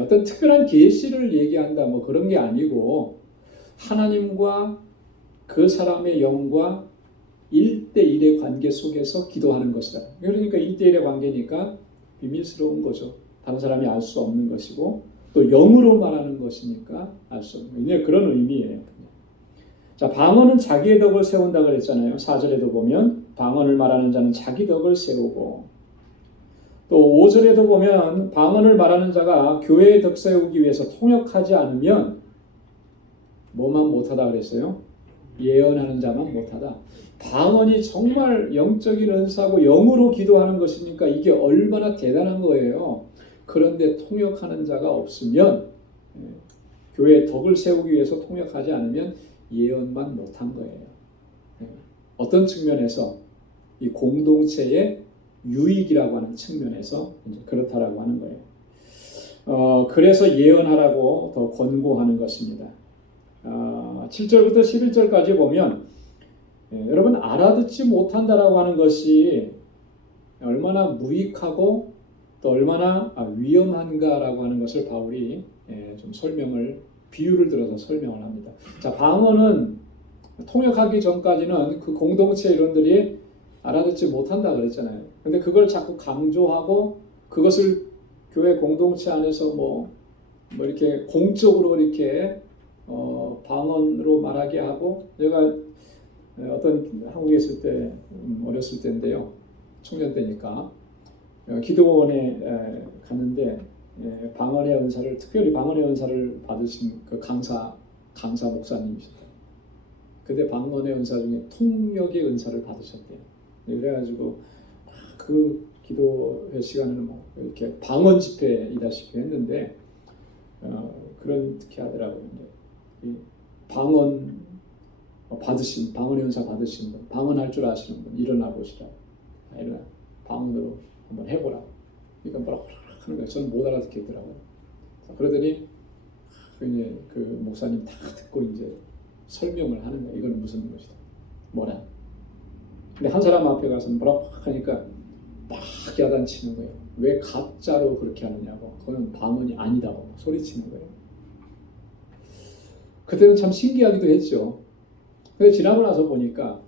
어떤 특별한 계시를 얘기한다 뭐 그런 게 아니고 하나님과 그 사람의 영과 1대1의 관계 속에서 기도하는 것이다. 그러니까 1대1의 관계니까 비밀스러운 거죠. 다른 사람이 알 수 없는 것이고 또 영으로 말하는 것이니까 알 수 없는 거예요. 그런 의미예요. 자, 방언은 자기의 덕을 세운다고 그랬잖아요. 4절에도 보면 방언을 말하는 자는 자기 덕을 세우고 또 5절에도 보면 방언을 말하는 자가 교회의 덕 세우기 위해서 통역하지 않으면 뭐만 못하다 그랬어요? 예언하는 자만 못하다. 방언이 정말 영적인 은사고 영으로 기도하는 것이니까 이게 얼마나 대단한 거예요. 그런데 통역하는 자가 없으면 교회의 덕을 세우기 위해서 통역하지 않으면 예언만 못한 거예요. 어떤 측면에서 이 공동체의 유익이라고 하는 측면에서 이제 그렇다라고 하는 거예요. 그래서 예언하라고 더 권고하는 것입니다. 7절부터 11절까지 보면 여러분 알아듣지 못한다라고 하는 것이 얼마나 무익하고 또 얼마나 위험한가라고 하는 것을 바울이 좀 비유를 들어서 설명을 합니다. 자, 방언은 통역하기 전까지는 그 공동체 이론들이 알아듣지 못한다 그랬잖아요. 근데 그걸 자꾸 강조하고 그것을 교회 공동체 안에서 뭐 이렇게 공적으로 이렇게 방언으로 말하게 하고, 제가 어떤 한국에 있을 때 어렸을 때인데요, 청년 때니까 기도원에 갔는데 방언의 은사를, 특별히 방언의 은사를 받으신 그 강사 목사님이셨어요. 근데 방언의 은사 중에 통역의 은사를 받으셨대요. 그래가지고 그 기도회 시간에는 뭐 이렇게 방언 집회이다시피 했는데 그렇게 하더라고요. 이 방언 방언의 은사 받으신 분, 방언할 줄 아시는 분 일어나 보시라. 일어나 방언으로 한번 해보라. 그러니까 뭐라고 하는 거예요. 저는 못 알아듣겠더라고요. 그러더니 이제 그 목사님 다 듣고 이제 설명을 하는 거예요. 이건 무슨 것이다. 뭐라. 근데 한 사람 앞에 가서 뭐라고 하니까 막 야단치는 거예요. 왜 가짜로 그렇게 하느냐고. 그거는 방언이 아니다고 소리치는 거예요. 그때는 참 신기하기도 했죠. 근데 지나고 나서 보니까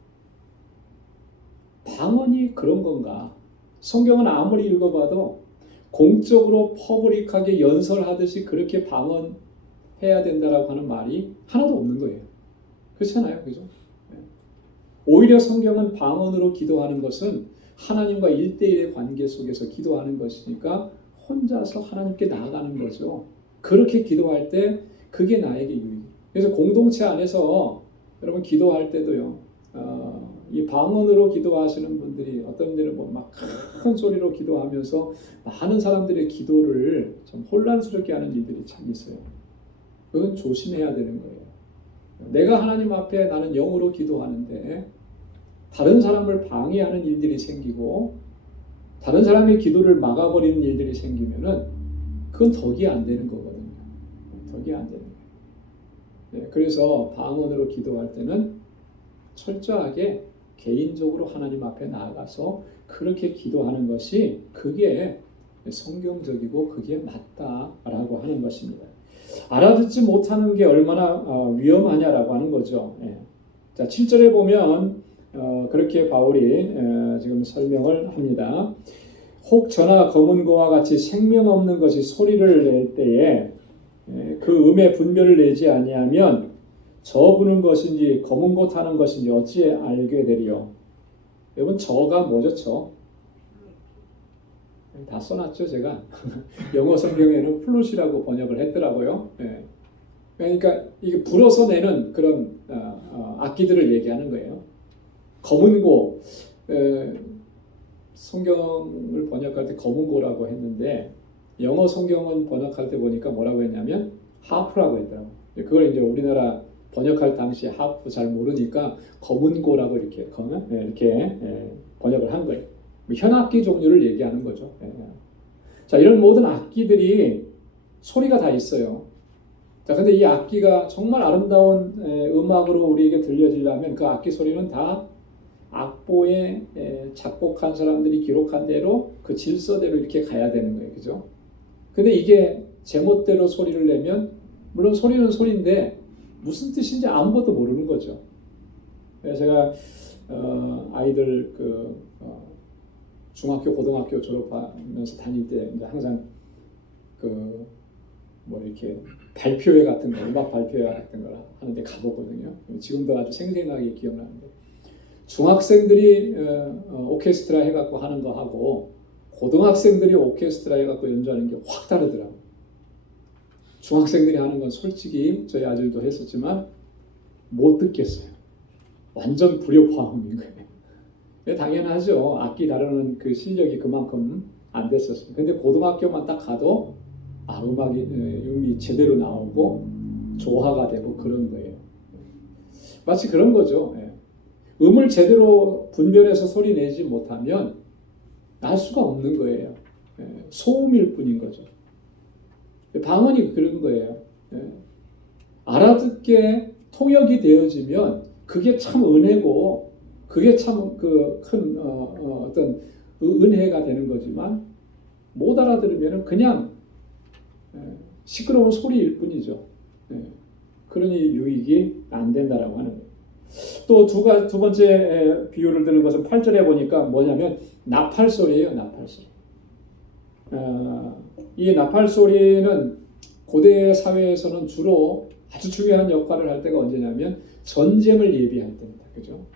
방언이 그런 건가? 성경은 아무리 읽어봐도 공적으로 퍼블릭하게 연설하듯이 그렇게 방언해야 된다라고 하는 말이 하나도 없는 거예요. 그렇잖아요, 그죠? 오히려 성경은 방언으로 기도하는 것은 하나님과 1대1의 관계 속에서 기도하는 것이니까 혼자서 하나님께 나아가는 거죠. 그렇게 기도할 때 그게 나에게 유익. 그래서 공동체 안에서 여러분 기도할 때도요, 이 방언으로 기도하시는 분들이 어떤 분들은 뭐 막 큰 소리로 기도하면서 많은 사람들의 기도를 좀 혼란스럽게 하는 일들이 참 있어요. 그건 조심해야 되는 거예요. 내가 하나님 앞에 나는 영으로 기도하는데 다른 사람을 방해하는 일들이 생기고 다른 사람의 기도를 막아버리는 일들이 생기면은 그건 덕이 안 되는 거거든요. 덕이 안 되는 거예요. 그래서 방언으로 기도할 때는 철저하게 개인적으로 하나님 앞에 나아가서 그렇게 기도하는 것이 그게 성경적이고 그게 맞다라고 하는 것입니다. 알아듣지 못하는 게 얼마나 위험하냐라고 하는 거죠. 자, 7절에 보면 그렇게 바울이 지금 설명을 합니다. 혹 저나 검은 고와 같이 생명 없는 것이 소리를 낼 때에 그 음의 분별을 내지 아니하면 저 부는 것인지 검은 고 타는 것인지 어찌 알게 되리요? 여러분 저가 뭐죠? 저? 다 써놨죠 제가. 영어 성경에는 플룻이라고 번역을 했더라고요. 그러니까 이게 불어서 내는 그런 악기들을 얘기하는 거예요. 검은 고, 성경을 번역할 때 검은 고라고 했는데 영어 성경은 번역할 때 보니까 뭐라고 했냐면 하프라고 했더라고요. 그걸 이제 우리나라 번역할 당시에 하프 잘 모르니까 검은 고라고 이렇게 번역을 한 거예요. 현악기 종류를 얘기하는 거죠. 자, 이런 모든 악기들이 소리가 다 있어요. 자, 근데 이 악기가 정말 아름다운 음악으로 우리에게 들려지려면 그 악기 소리는 다 악보에 작곡한 사람들이 기록한 대로 그 질서대로 이렇게 가야 되는 거예요. 그죠? 근데 이게 제멋대로 소리를 내면 물론 소리는 소리인데 무슨 뜻인지 아무것도 모르는 거죠. 제가 아이들 중학교, 고등학교 졸업하면서 다닐 때 이제 항상 뭐 이렇게 발표회 같은 거, 음악 발표회 같은 걸 하는데 가보거든요. 지금도 아주 생생하게 기억나는데 중학생들이 오케스트라 해갖고 하는 거 하고 고등학생들이 오케스트라 해갖고 연주하는 게 확 다르더라고요. 중학생들이 하는 건 솔직히 저희 아들도 했었지만 못 듣겠어요. 완전 불협화음인 거예요. 당연하죠. 악기 다루는 그 실력이 그만큼 안 됐었어요. 근데 고등학교만 딱 가도 음이 제대로 나오고 조화가 되고 그런 거예요. 마치 그런 거죠. 음을 제대로 분별해서 소리 내지 못하면 날 수가 없는 거예요. 소음일 뿐인 거죠. 방언이 그런 거예요. 알아듣게 통역이 되어지면 그게 참 은혜고 그게 참 그 큰 어떤 은혜가 되는 거지만 못 알아들으면 그냥 시끄러운 소리일 뿐이죠. 그러니 유익이 안 된다라고 하는 거예요. 또 두 번째 비유를 드는 것은 8절에 보니까 뭐냐면 나팔 소리예요. 나팔 소리. 이 나팔 소리는 고대 사회에서는 주로 아주 중요한 역할을 할 때가 언제냐면 전쟁을 예비할 때입니다. 그죠?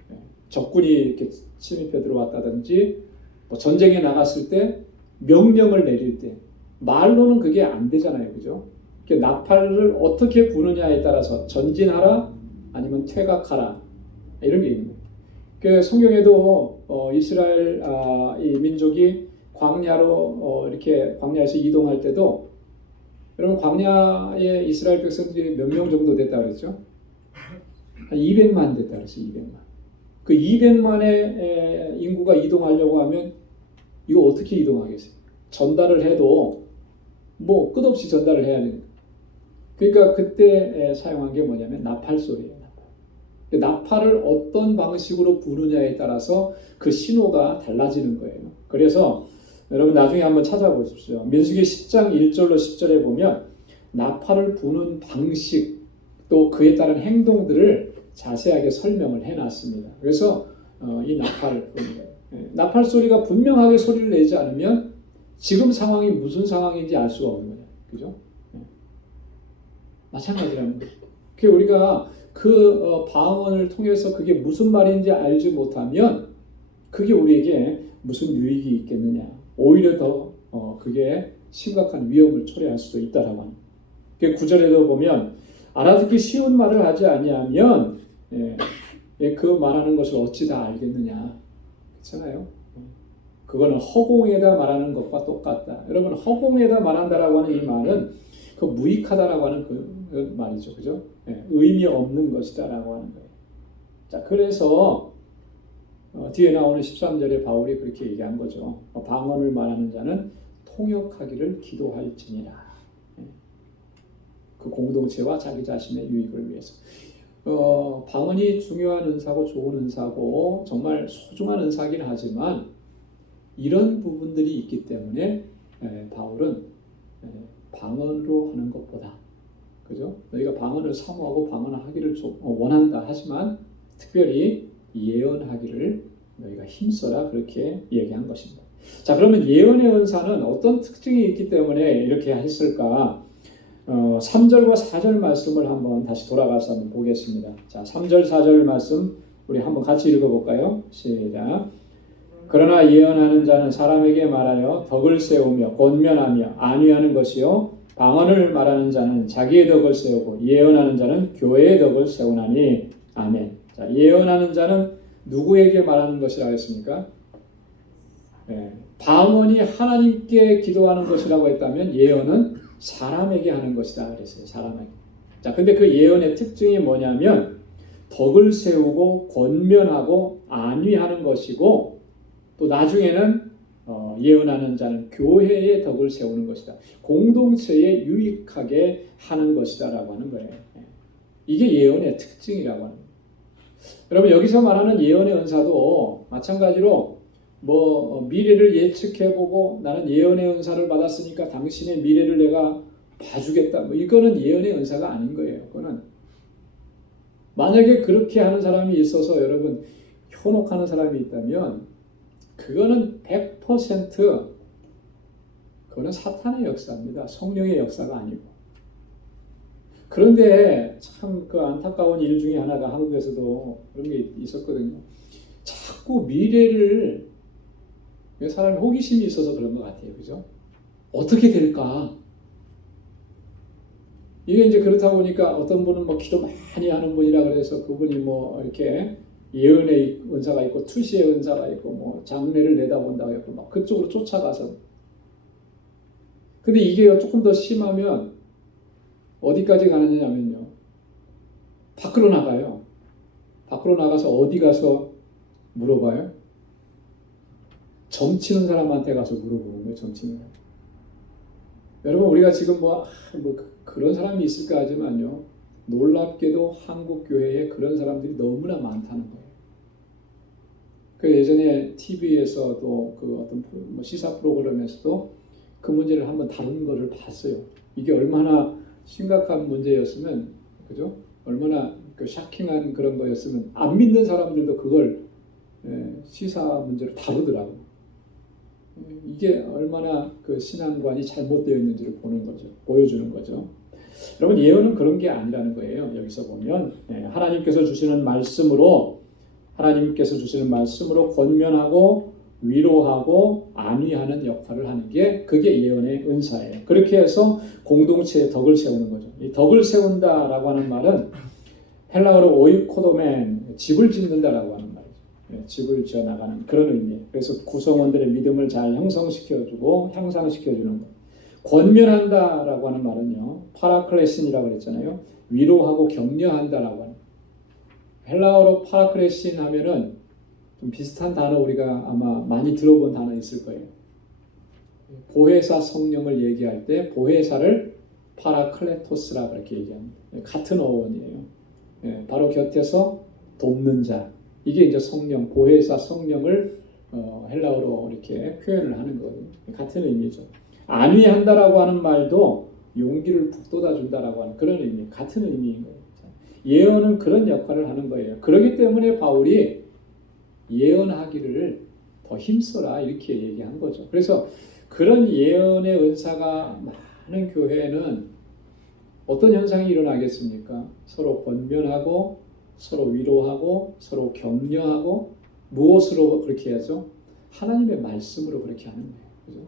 적군이 이렇게 침입해 들어왔다든지 뭐 전쟁에 나갔을 때 명령을 내릴 때 말로는 그게 안 되잖아요. 그죠? 나팔을 어떻게 부느냐에 따라서 전진하라 아니면 퇴각하라 이런 게 있는 거예요. 성경에도 이스라엘 이 민족이 광야로 이렇게 광야에서 이동할 때도 여러분 광야에 이스라엘 백성들이 몇 명 정도 됐다 그랬죠? 한 200만 됐다 그랬어요. 200만. 그 200만의 인구가 이동하려고 하면 이거 어떻게 이동하겠어요? 전달을 해도 뭐 끝없이 전달을 해야 됩니다. 그러니까 그때 사용한 게 뭐냐면 나팔 소리예요. 나팔을 어떤 방식으로 부르냐에 따라서 그 신호가 달라지는 거예요. 그래서 여러분 나중에 한번 찾아보십시오. 민수기 10장 1절로 10절에 보면 나팔을 부는 방식 또 그에 따른 행동들을 자세하게 설명을 해놨습니다. 그래서 이 나팔을 부는 거예요. 나팔 소리가 분명하게 소리를 내지 않으면 지금 상황이 무슨 상황인지 알 수가 없는 거예요. 그죠? 마찬가지라는 거예요. 우리가 그 방언을 통해서 그게 무슨 말인지 알지 못하면 그게 우리에게 무슨 유익이 있겠느냐. 오히려 더 그게 심각한 위험을 초래할 수도 있다라고 합니다. 9절에도 보면 알아듣기 쉬운 말을 하지 아니하면 그 말하는 것을 어찌 다 알겠느냐. 그렇잖아요. 그거는 허공에다 말하는 것과 똑같다. 여러분 허공에다 말한다라고 하는 이 말은 그 무익하다라고 하는 그 말이죠. 그죠? 의미 없는 것이다라고 하는 거예요. 자, 그래서 뒤에 나오는 13절에 바울이 그렇게 얘기한 거죠. 방언을 말하는 자는 통역하기를 기도할지니라. 그 공동체와 자기 자신의 유익을 위해서. 방언이 중요한 은사고 좋은 은사고 정말 소중한 은사긴 하지만 이런 부분들이 있기 때문에 바울은 방언으로 하는 것보다 그죠? 너희가 방언을 사모하고 방언을 하기를 원한다 하지만 특별히 예언하기를 너희가 힘써라 그렇게 얘기한 것입니다. 자, 그러면 예언의 은사는 어떤 특징이 있기 때문에 이렇게 했을까? 3절과 4절 말씀을 한번 다시 돌아가서 한번 보겠습니다. 자, 3절 4절 말씀 우리 한번 같이 읽어볼까요? 시작. 그러나 예언하는 자는 사람에게 말하여 덕을 세우며 권면하며 안위하는 것이요 방언을 말하는 자는 자기의 덕을 세우고 예언하는 자는 교회의 덕을 세우나니 아멘. 자, 예언하는 자는 누구에게 말하는 것이라 했습니까? 방언이 하나님께 기도하는 것이라고 했다면 예언은 사람에게 하는 것이다 그랬어요. 사람에게. 자, 근데 그 예언의 특징이 뭐냐면 덕을 세우고 권면하고 안위하는 것이고 또 나중에는 예언하는 자는 교회의 덕을 세우는 것이다. 공동체에 유익하게 하는 것이다라고 하는 거예요. 이게 예언의 특징이라고 하는 거예요. 여러분 여기서 말하는 예언의 은사도 마찬가지로 미래를 예측해보고 나는 예언의 은사를 받았으니까 당신의 미래를 내가 봐주겠다. 이거는 예언의 은사가 아닌 거예요. 그거는 만약에 그렇게 하는 사람이 있어서 여러분 현혹하는 사람이 있다면 그거는 100% 그거는 사탄의 역사입니다. 성령의 역사가 아니고. 그런데 참 그 안타까운 일 중에 하나가 한국에서도 그런 게 있었거든요. 자꾸 미래를 사람이 호기심이 있어서 그런 것 같아요. 그죠? 어떻게 될까? 이게 이제 그렇다 보니까 어떤 분은 기도 많이 하는 분이라 그래서 그분이 이렇게 예언의 은사가 있고 투시의 은사가 있고 뭐 장래를 내다본다고 했고 막 그쪽으로 쫓아가서. 근데 이게 조금 더 심하면 어디까지 가느냐면요. 밖으로 나가요. 밖으로 나가서 어디 가서 물어봐요? 점치는 사람한테 가서 물어보는 거예요. 점치는 사람. 여러분 우리가 지금 뭐 그런 사람이 있을까 하지만요. 놀랍게도 한국 교회에 그런 사람들이 너무나 많다는 거예요. 그 예전에 TV에서도 그 어떤 뭐 시사 프로그램에서도 그 문제를 한번 다룬 거를 봤어요. 이게 얼마나 심각한 문제였으면, 그죠? 얼마나 그 샤킹한 그런 거였으면 안 믿는 사람들도 그걸 시사 문제로 다루더라고요. 이게 얼마나 그 신앙관이 잘못되어 있는지를 보는 거죠. 보여주는 거죠. 여러분 예언은 그런 게 아니라는 거예요. 여기서 보면 하나님께서 주시는 말씀으로 권면하고 위로하고 안위하는 역할을 하는 게 그게 예언의 은사예요. 그렇게 해서 공동체의 덕을 세우는 거죠. 이 덕을 세운다라고 하는 말은 헬라어로 오이코도멘, 집을 짓는다라고 하는 말이죠. 집을 지어 나가는 그런 의미예요. 그래서 구성원들의 믿음을 잘 형성시켜주고 향상시켜주는 것. 권면한다라고 하는 말은요, 파라클레신이라고 그랬잖아요. 위로하고 격려한다라고 하는. 헬라어로 파라클레신 하면은 좀 비슷한 단어 우리가 아마 많이 들어본 단어 있을 거예요. 보혜사 성령을 얘기할 때 보혜사를 파라클레토스라고 이렇게 얘기합니다. 같은 어원이에요. 바로 곁에서 돕는 자. 이게 이제 성령, 보혜사 성령을 헬라어로 이렇게 표현을 하는 거예요. 같은 의미죠. 안위한다라고 하는 말도 용기를 북돋아 준다라고 하는 그런 의미, 같은 의미인 거예요. 예언은 그런 역할을 하는 거예요. 그렇기 때문에 바울이 예언하기를 더 힘써라 이렇게 얘기한 거죠. 그래서 그런 예언의 은사가 많은 교회에는 어떤 현상이 일어나겠습니까? 서로 권면하고 서로 위로하고 서로 격려하고 무엇으로 그렇게 하죠? 하나님의 말씀으로 그렇게 하는 거예요. 그죠?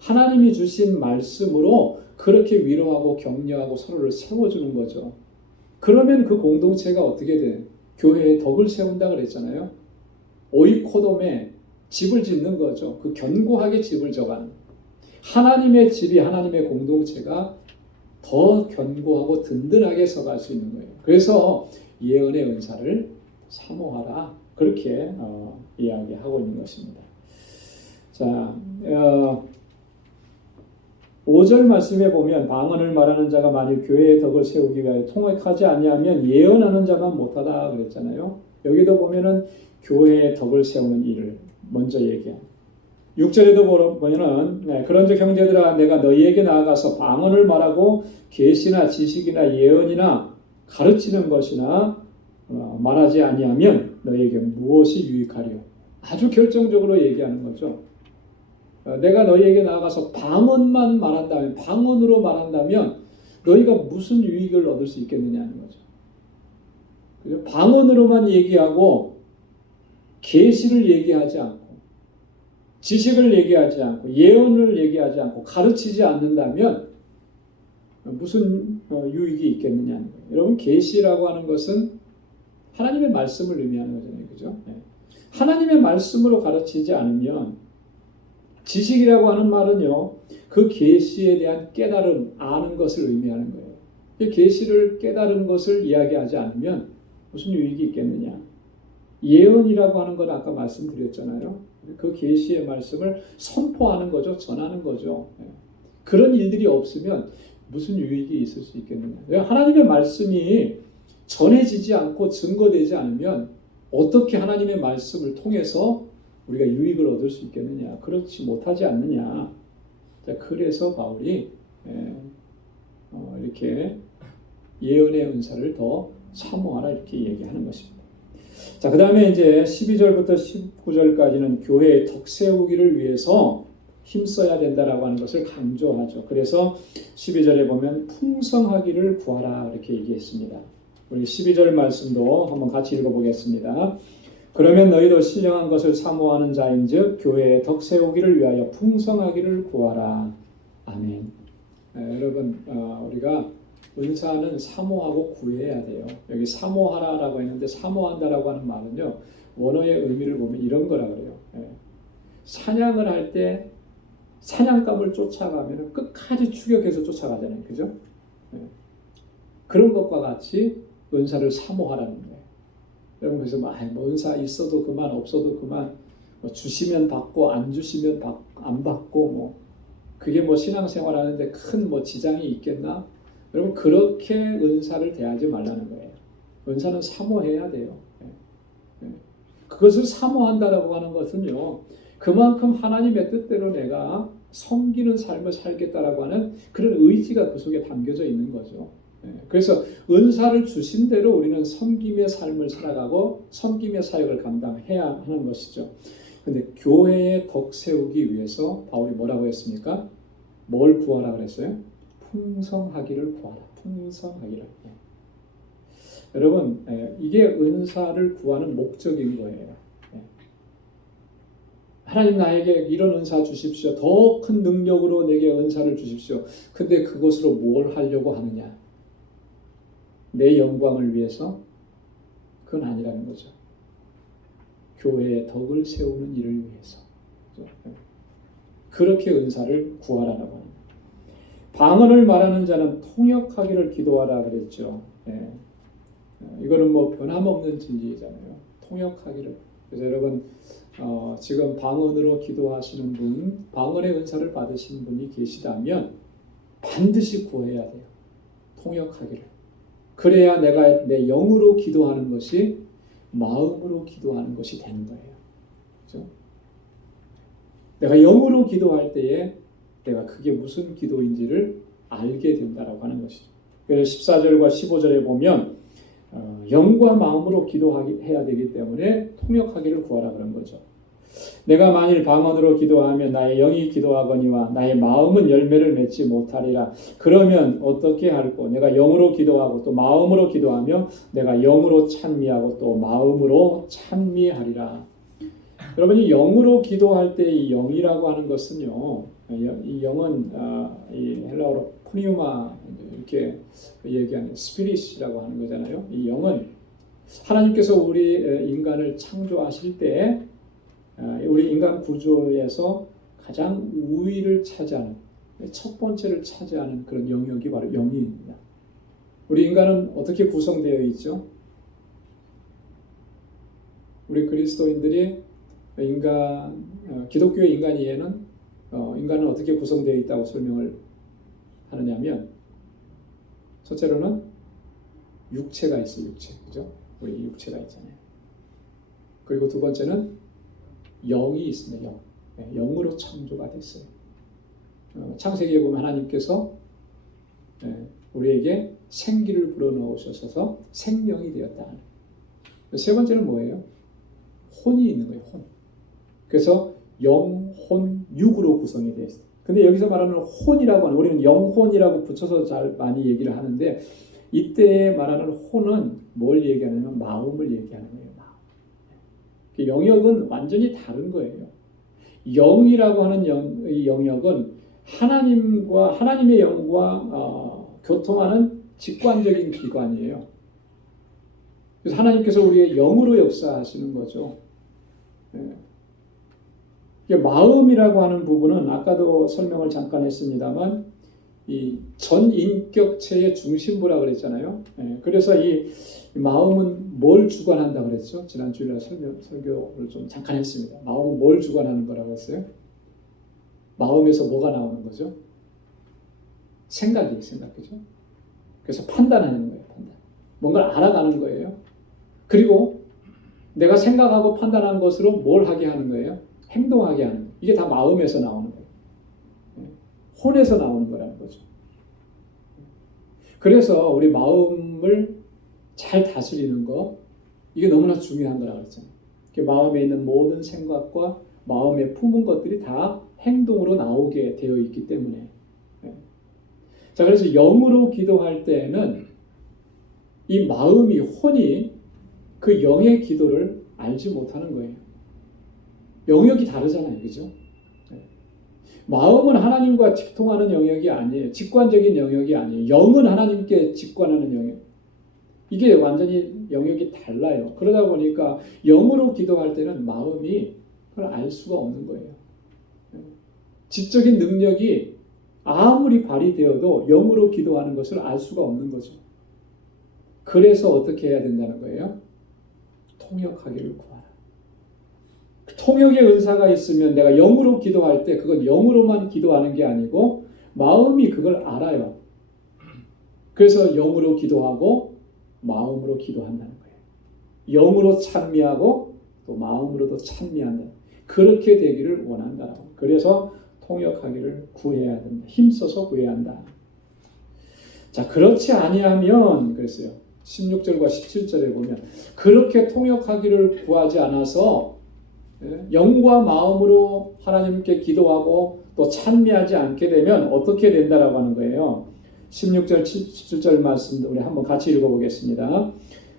하나님이 주신 말씀으로 그렇게 위로하고 격려하고 서로를 세워주는 거죠. 그러면 그 공동체가 어떻게 돼? 교회에 덕을 세운다 그랬잖아요. 오이코돔에 집을 짓는 거죠. 그 견고하게 집을 져가는. 하나님의 집이 하나님의 공동체가 더 견고하고 든든하게 서갈 수 있는 거예요. 그래서 예언의 은사를 사모하라. 그렇게 이야기하고 있는 것입니다. 자, 5절 말씀에 보면 방언을 말하는 자가 만일 교회의 덕을 세우기 위하여 통역하지 아니하면 예언하는 자만 못하다 그랬잖아요. 여기도 보면은 교회의 덕을 세우는 일을 먼저 얘기합니다. 6절에도 보면은 그런즉 형제들아 내가 너희에게 나아가서 방언을 말하고 계시나 지식이나 예언이나 가르치는 것이나 말하지 아니하면 너희에게 무엇이 유익하리요? 아주 결정적으로 얘기하는 거죠. 내가 너희에게 나아가서 방언만 말한다면, 방언으로 말한다면 너희가 무슨 유익을 얻을 수 있겠느냐는 거죠. 방언으로만 얘기하고 계시를 얘기하지 않고 지식을 얘기하지 않고 예언을 얘기하지 않고 가르치지 않는다면 무슨 유익이 있겠느냐는 거예요. 여러분 계시라고 하는 것은 하나님의 말씀을 의미하는 거잖아요. 그죠? 하나님의 말씀으로 가르치지 않으면 지식이라고 하는 말은요. 그 계시에 대한 깨달음, 아는 것을 의미하는 거예요. 그 계시를 깨달은 것을 이야기하지 않으면 무슨 유익이 있겠느냐. 예언이라고 하는 건 아까 말씀드렸잖아요. 그 계시의 말씀을 선포하는 거죠. 전하는 거죠. 그런 일들이 없으면 무슨 유익이 있을 수 있겠느냐. 하나님의 말씀이 전해지지 않고 증거되지 않으면 어떻게 하나님의 말씀을 통해서 우리가 유익을 얻을 수 있겠느냐. 그렇지 못하지 않느냐. 그래서 바울이 이렇게 예언의 은사를 더 사모하라 이렇게 얘기하는 것입니다. 자, 그 다음에 이제 12절부터 19절까지는 교회의 덕 세우기를 위해서 힘써야 된다라고 하는 것을 강조하죠. 그래서 12절에 보면 풍성하기를 구하라 이렇게 얘기했습니다. 우리 12절 말씀도 한번 같이 읽어보겠습니다. 그러면 너희도 신령한 것을 사모하는 자인즉 교회의 덕 세우기를 위하여 풍성하기를 구하라. 아멘. 여러분 우리가 은사는 사모하고 구해야 돼요. 여기 사모하라라고 했는데 사모한다라고 하는 말은요. 원어의 의미를 보면 이런 거라 그래요. 예. 사냥을 할 때 사냥감을 쫓아가면 끝까지 추격해서 쫓아가잖아요. 그죠? 예. 그런 것과 같이 은사를 사모하라는 거예요. 여러분 그래서 뭐 은사 있어도 그만 없어도 그만 뭐 주시면 받고 안 주시면 안 받고 뭐 그게 뭐 신앙생활 하는데 큰 뭐 지장이 있겠나? 여러분 그렇게 은사를 대하지 말라는 거예요. 은사는 사모해야 돼요. 그것을 사모한다라고 하는 것은요. 그만큼 하나님의 뜻대로 내가 섬기는 삶을 살겠다라고 하는 그런 의지가 그 속에 담겨져 있는 거죠. 그래서 은사를 주신 대로 우리는 섬김의 삶을 살아가고 섬김의 사역을 감당해야 하는 것이죠. 근데 교회의 덕 세우기 위해서 바울이 뭐라고 했습니까? 뭘 구하라 그랬어요? 풍성하기를 구하라. 풍성하기를. 여러분 이게 은사를 구하는 목적인 거예요. 하나님 나에게 이런 은사 주십시오. 더 큰 능력으로 내게 은사를 주십시오. 근데 그것으로 뭘 하려고 하느냐? 내 영광을 위해서? 그건 아니라는 거죠. 교회의 덕을 세우는 일을 위해서. 그렇게 은사를 구하라라고 합니다. 방언을 말하는 자는 통역하기를 기도하라 그랬죠. 이거는 뭐 변함없는 진리잖아요. 통역하기를. 그래서 여러분 지금 방언으로 기도하시는 분, 방언의 은사를 받으신 분이 계시다면 반드시 구해야 돼요. 통역하기를. 그래야 내가 내 영으로 기도하는 것이 마음으로 기도하는 것이 되는 거예요. 그렇죠? 내가 영으로 기도할 때에 내가 그게 무슨 기도인지를 알게 된다라고 하는 것이죠. 그래서 14절과 15절에 보면 영과 마음으로 기도해야 되기 때문에 통역하기를 구하라 그런 거죠. 내가 만일 방언으로 기도하면 나의 영이 기도하거니와 나의 마음은 열매를 맺지 못하리라. 그러면 어떻게 할꼬? 내가 영으로 기도하고 또 마음으로 기도하며 내가 영으로 찬미하고 또 마음으로 찬미하리라. 여러분이 영으로 기도할 때 이 영이라고 하는 것은요. 이 영은 이 헬라어로 프니우마 이렇게 얘기하는 스피릿이라고 하는 거잖아요. 이 영은 하나님께서 우리 인간을 창조하실 때 우리 인간 구조에서 가장 우위를 차지하는 첫 번째를 차지하는 그런 영역이 바로 영입니다. 우리 인간은 어떻게 구성되어 있죠? 우리 그리스도인들이 기독교의 인간 이해는 인간은 어떻게 구성되어 있다고 설명을 하느냐면 첫째로는 육체가 있어요. 육체, 그죠? 우리 육체가 있잖아요. 그리고 두 번째는 영이 있습니다. 영으로 창조가 됐어요. 창세기에 보면 하나님께서 우리에게 생기를 불어넣으셔서 생명이 되었다. 세 번째는 뭐예요? 혼이 있는 거예요. 혼. 그래서 영, 혼, 육으로 구성이 되어 있어요. 근데 여기서 말하는 혼이라고 하는, 우리는 영혼이라고 붙여서 잘 많이 얘기를 하는데 이때 말하는 혼은 뭘 얘기하냐면 마음을 얘기하는 거예요. 마음. 그 영역은 완전히 다른 거예요. 영이라고 하는 이 영역은 하나님의 영과 교통하는 직관적인 기관이에요. 그래서 하나님께서 우리의 영으로 역사하시는 거죠. 마음이라고 하는 부분은 아까도 설명을 잠깐 했습니다만 이 전인격체의 중심부라 그랬잖아요. 그래서 이 마음은 뭘 주관한다 그랬죠? 지난 주일날 설교를 좀 잠깐 했습니다. 마음은 뭘 주관하는 거라고 했어요? 마음에서 뭐가 나오는 거죠? 생각이죠. 그래서 판단하는 거예요. 판단. 뭔가를 알아가는 거예요. 그리고 내가 생각하고 판단한 것으로 뭘 하게 하는 거예요? 행동하게 하는 거예요. 이게 다 마음에서 나오는 거예요. 혼에서 나오는 거라는 거죠. 그래서 우리 마음을 잘 다스리는 거, 이게 너무나 중요한 거라고 했잖아요. 마음에 있는 모든 생각과 마음에 품은 것들이 다 행동으로 나오게 되어 있기 때문에. 자, 그래서 영으로 기도할 때는 이 마음이, 혼이 그 영의 기도를 알지 못하는 거예요. 영역이 다르잖아요. 그죠? 마음은 하나님과 직통하는 영역이 아니에요. 직관적인 영역이 아니에요. 영은 하나님께 직관하는 영역. 이게 완전히 영역이 달라요. 그러다 보니까 영으로 기도할 때는 마음이 그걸 알 수가 없는 거예요. 지적인 능력이 아무리 발휘되어도 영으로 기도하는 것을 알 수가 없는 거죠. 그래서 어떻게 해야 된다는 거예요? 통역하기를 구하라. 통역의 은사가 있으면 내가 영으로 기도할 때 그건 영으로만 기도하는 게 아니고 마음이 그걸 알아요. 그래서 영으로 기도하고 마음으로 기도한다는 거예요. 영으로 찬미하고 또 마음으로도 찬미한다. 그렇게 되기를 원한다라고. 그래서 통역하기를 구해야 된다. 힘써서 구해야 한다. 자, 그렇지 아니하면 그랬어요. 16절과 17절에 보면 그렇게 통역하기를 구하지 않아서 영과 마음으로 하나님께 기도하고 또 찬미하지 않게 되면 어떻게 된다라고 하는 거예요. 16절, 17절 말씀 우리 한번 같이 읽어보겠습니다.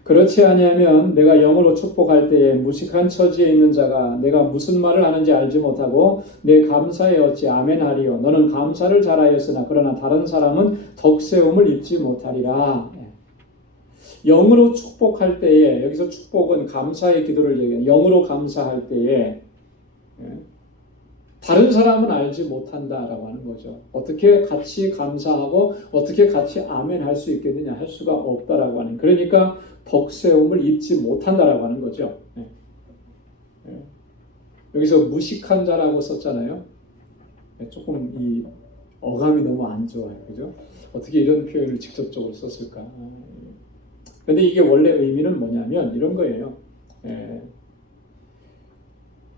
그렇지 아니하면 내가 영으로 축복할 때에 무식한 처지에 있는 자가 내가 무슨 말을 하는지 알지 못하고 내 감사에 어찌 아멘하리요. 너는 감사를 잘하였으나 그러나 다른 사람은 덕세움을 입지 못하리라. 영으로 축복할 때에 여기서 축복은 감사의 기도를 얘기해요. 영으로 감사할 때에 다른 사람은 알지 못한다라고 하는 거죠. 어떻게 같이 감사하고 어떻게 같이 아멘 할 수 있겠느냐 할 수가 없다라고 하는. 그러니까 덕세움을 입지 못한다라고 하는 거죠. 여기서 무식한 자라고 썼잖아요. 조금 이 어감이 너무 안 좋아요. 그죠? 어떻게 이런 표현을 직접적으로 썼을까? 근데 이게 원래 의미는 뭐냐면 이런 거예요.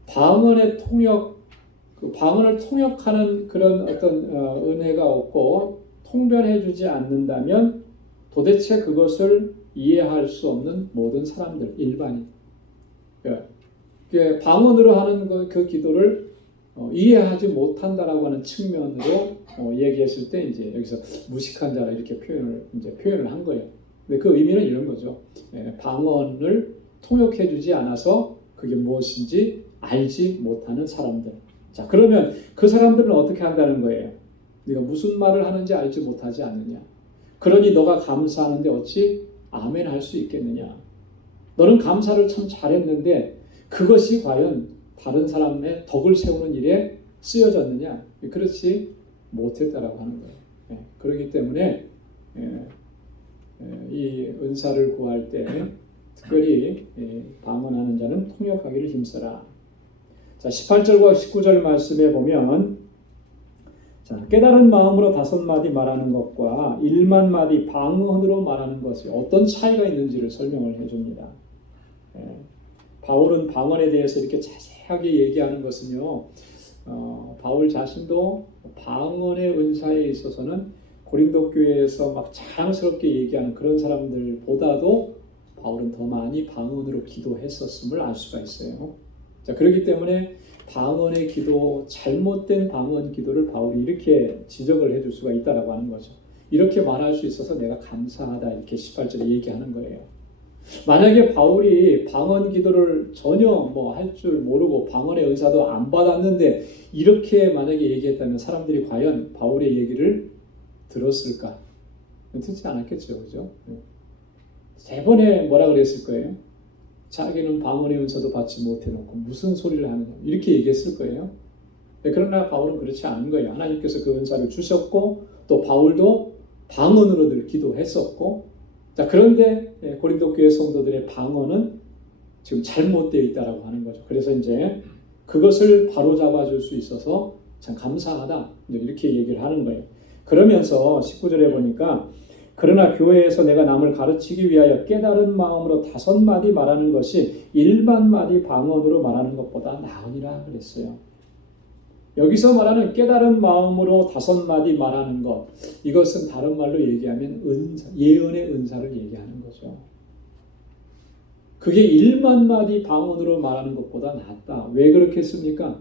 방언의 통역, 그 방언을 통역하는 그런 어떤 은혜가 없고 통변해주지 않는다면 도대체 그것을 이해할 수 없는 모든 사람들, 일반인. 방언으로 하는 그 기도를 이해하지 못한다라고 하는 측면으로 얘기했을 때 이제 여기서 무식한 자라 이렇게 표현을 한 거예요. 근데 그 의미는 이런 거죠. 방언을 통역해주지 않아서 그게 무엇인지 알지 못하는 사람들. 자, 그러면 그 사람들은 어떻게 한다는 거예요? 네가 무슨 말을 하는지 알지 못하지 않느냐. 그러니 너가 감사하는데 어찌 아멘 할 수 있겠느냐. 너는 감사를 참 잘했는데 그것이 과연 다른 사람의 덕을 세우는 일에 쓰여졌느냐. 그렇지 못했다라고 하는 거예요. 그렇기 때문에 이 은사를 구할 때 특별히 방언하는 자는 통역하기를 힘써라. 자, 18절과 19절 말씀에 보면 자, 깨달은 마음으로 5마디 말하는 것과 1만마디 방언으로 말하는 것이 어떤 차이가 있는지를 설명을 해줍니다. 바울은 방언에 대해서 이렇게 자세하게 얘기하는 것은요. 바울 자신도 방언의 은사에 있어서는 고린도 교회에서 막 자랑스럽게 얘기하는 그런 사람들보다도 바울은 더 많이 방언으로 기도했었음을 알 수가 있어요. 자, 그렇기 때문에 방언의 기도, 잘못된 방언 기도를 바울이 이렇게 지적을 해줄 수가 있다라고 하는 거죠. 이렇게 말할 수 있어서 내가 감사하다 이렇게 18절에 얘기하는 거예요. 만약에 바울이 방언 기도를 전혀 할 줄 모르고 방언의 은사도 안 받았는데 이렇게 만약에 얘기했다면 사람들이 과연 바울의 얘기를 들었을까? 듣지 않았겠죠, 그죠? 세 번에 뭐라 그랬을 거예요? 자기는 방언의 은사도 받지 못해놓고 무슨 소리를 하느냐 이렇게 얘기했을 거예요. 그러나 바울은 그렇지 않은 거예요. 하나님께서 그 은사를 주셨고 또 바울도 방언으로 늘 기도했었고 자, 그런데 고린도 교회 성도들의 방언은 지금 잘못되어 있다라고 하는 거죠. 그래서 이제 그것을 바로잡아 줄 수 있어서 참 감사하다 이렇게 얘기를 하는 거예요. 그러면서 19절에 보니까 그러나 교회에서 내가 남을 가르치기 위하여 깨달은 마음으로 5마디 말하는 것이 1만마디 방언으로 말하는 것보다 나으니라 그랬어요. 여기서 말하는 깨달은 마음으로 5마디 말하는 것, 이것은 다른 말로 얘기하면 은사, 예언의 은사를 얘기하는 거죠. 그게 1만마디 방언으로 말하는 것보다 낫다. 왜 그렇게 했습니까?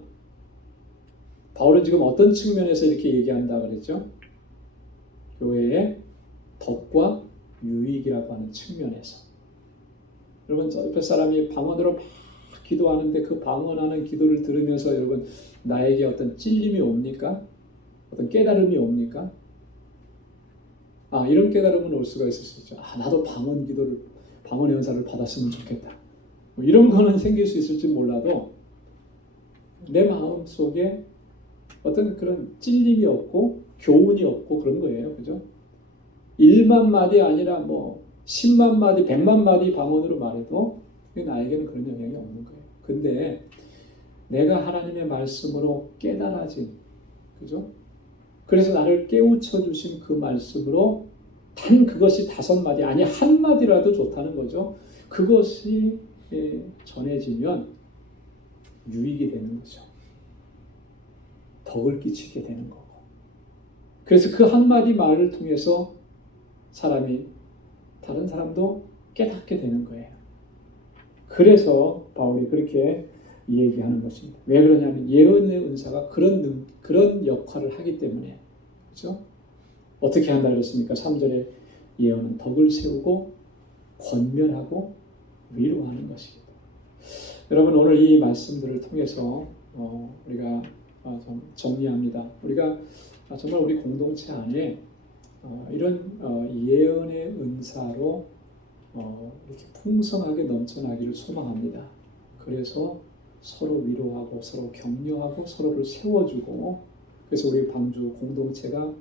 바울은 지금 어떤 측면에서 이렇게 얘기한다 그랬죠? 교회의 덕과 유익이라고 하는 측면에서. 여러분, 저 옆에 사람이 방언으로 막 기도하는데 그 방언하는 기도를 들으면서 여러분 나에게 어떤 찔림이 옵니까? 어떤 깨달음이 옵니까? 이런 깨달음은 올 수가 있을 수 있죠. 나도 방언 연사를 받았으면 좋겠다. 뭐 이런 거는 생길 수 있을지 몰라도 내 마음 속에 어떤 그런 찔림이 없고 교훈이 없고 그런 거예요. 그죠? 1만 마디 아니라 뭐 10만 마디, 100만 마디 방언으로 말해도 나에게는 그런 영향이 없는 거예요. 근데 내가 하나님의 말씀으로 깨달아진, 그죠? 그래서 나를 깨우쳐 주신 그 말씀으로 단 그것이 5마디, 아니 1마디라도 좋다는 거죠. 그것이 전해지면 유익이 되는 거죠. 덕을 끼치게 되는 거고. 그래서 그 한마디 말을 통해서 다른 사람도 깨닫게 되는 거예요. 그래서 바울이 그렇게 얘기하는 것입니다. 왜 그러냐면 예언의 은사가 그런 역할을 하기 때문에. 그렇죠? 어떻게 한다 그랬습니까? 3절에 예언은 덕을 세우고 권면하고 위로하는 것입니다. 여러분 오늘 이 말씀들을 통해서 우리가 좀 정리합니다. 우리가 정말 우리 공동체 안에 이런 예언의 은사로 이렇게 풍성하게 넘쳐나기를 소망합니다. 그래서 서로 위로하고 서로 격려하고 서로를 세워주고 그래서 우리 방주 공동체가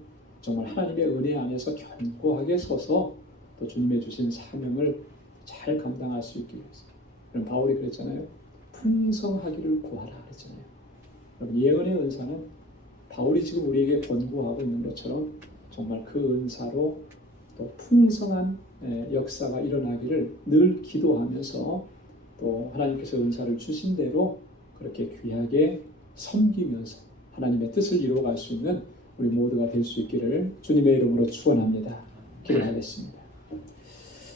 정말 하나님의 은혜 안에서 견고하게 서서 또 주님의 주신 사명을 잘 감당할 수 있기 위해서. 그럼 바울이 그랬잖아요. 풍성하기를 구하라 그랬잖아요. 그럼 예언의 은사는 바울이 지금 우리에게 권고하고 있는 것처럼 정말 그 은사로 또 풍성한 역사가 일어나기를 늘 기도하면서 또 하나님께서 은사를 주신 대로 그렇게 귀하게 섬기면서 하나님의 뜻을 이루어갈 수 있는 우리 모두가 될 수 있기를 주님의 이름으로 축원합니다. 기도하겠습니다.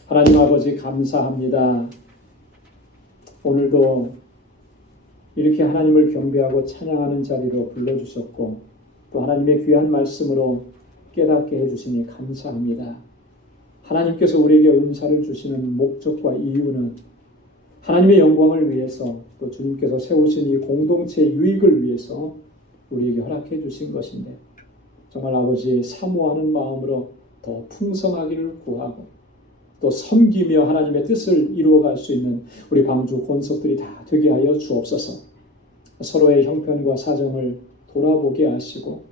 하나님 아버지 감사합니다. 오늘도 이렇게 하나님을 경배하고 찬양하는 자리로 불러주셨고 또 하나님의 귀한 말씀으로 깨닫게 해주시니 감사합니다. 하나님께서 우리에게 은사를 주시는 목적과 이유는 하나님의 영광을 위해서 또 주님께서 세우신 이 공동체의 유익을 위해서 우리에게 허락해 주신 것인데 정말 아버지 사모하는 마음으로 더 풍성하기를 구하고 또 섬기며 하나님의 뜻을 이루어갈 수 있는 우리 방주 권속들이 다 되게 하여 주옵소서. 서로의 형편과 사정을 돌아보게 하시고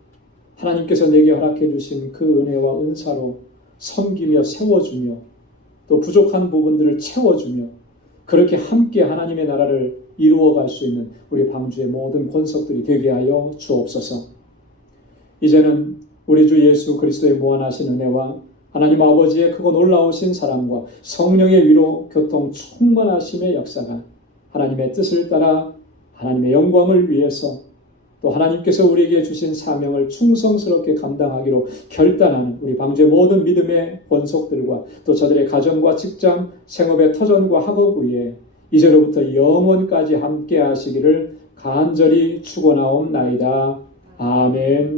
하나님께서 내게 허락해 주신 그 은혜와 은사로 섬기며 세워주며 또 부족한 부분들을 채워주며 그렇게 함께 하나님의 나라를 이루어갈 수 있는 우리 방주의 모든 권속들이 되게 하여 주옵소서. 이제는 우리 주 예수 그리스도의 무한하신 은혜와 하나님 아버지의 크고 놀라우신 사랑과 성령의 위로 교통 충만하심의 역사가 하나님의 뜻을 따라 하나님의 영광을 위해서 또 하나님께서 우리에게 주신 사명을 충성스럽게 감당하기로 결단하는 우리 방주의 모든 믿음의 권속들과 또 저들의 가정과 직장, 생업의 터전과 학업 위에 이제로부터 영원까지 함께 하시기를 간절히 축원하옵나이다. 아멘.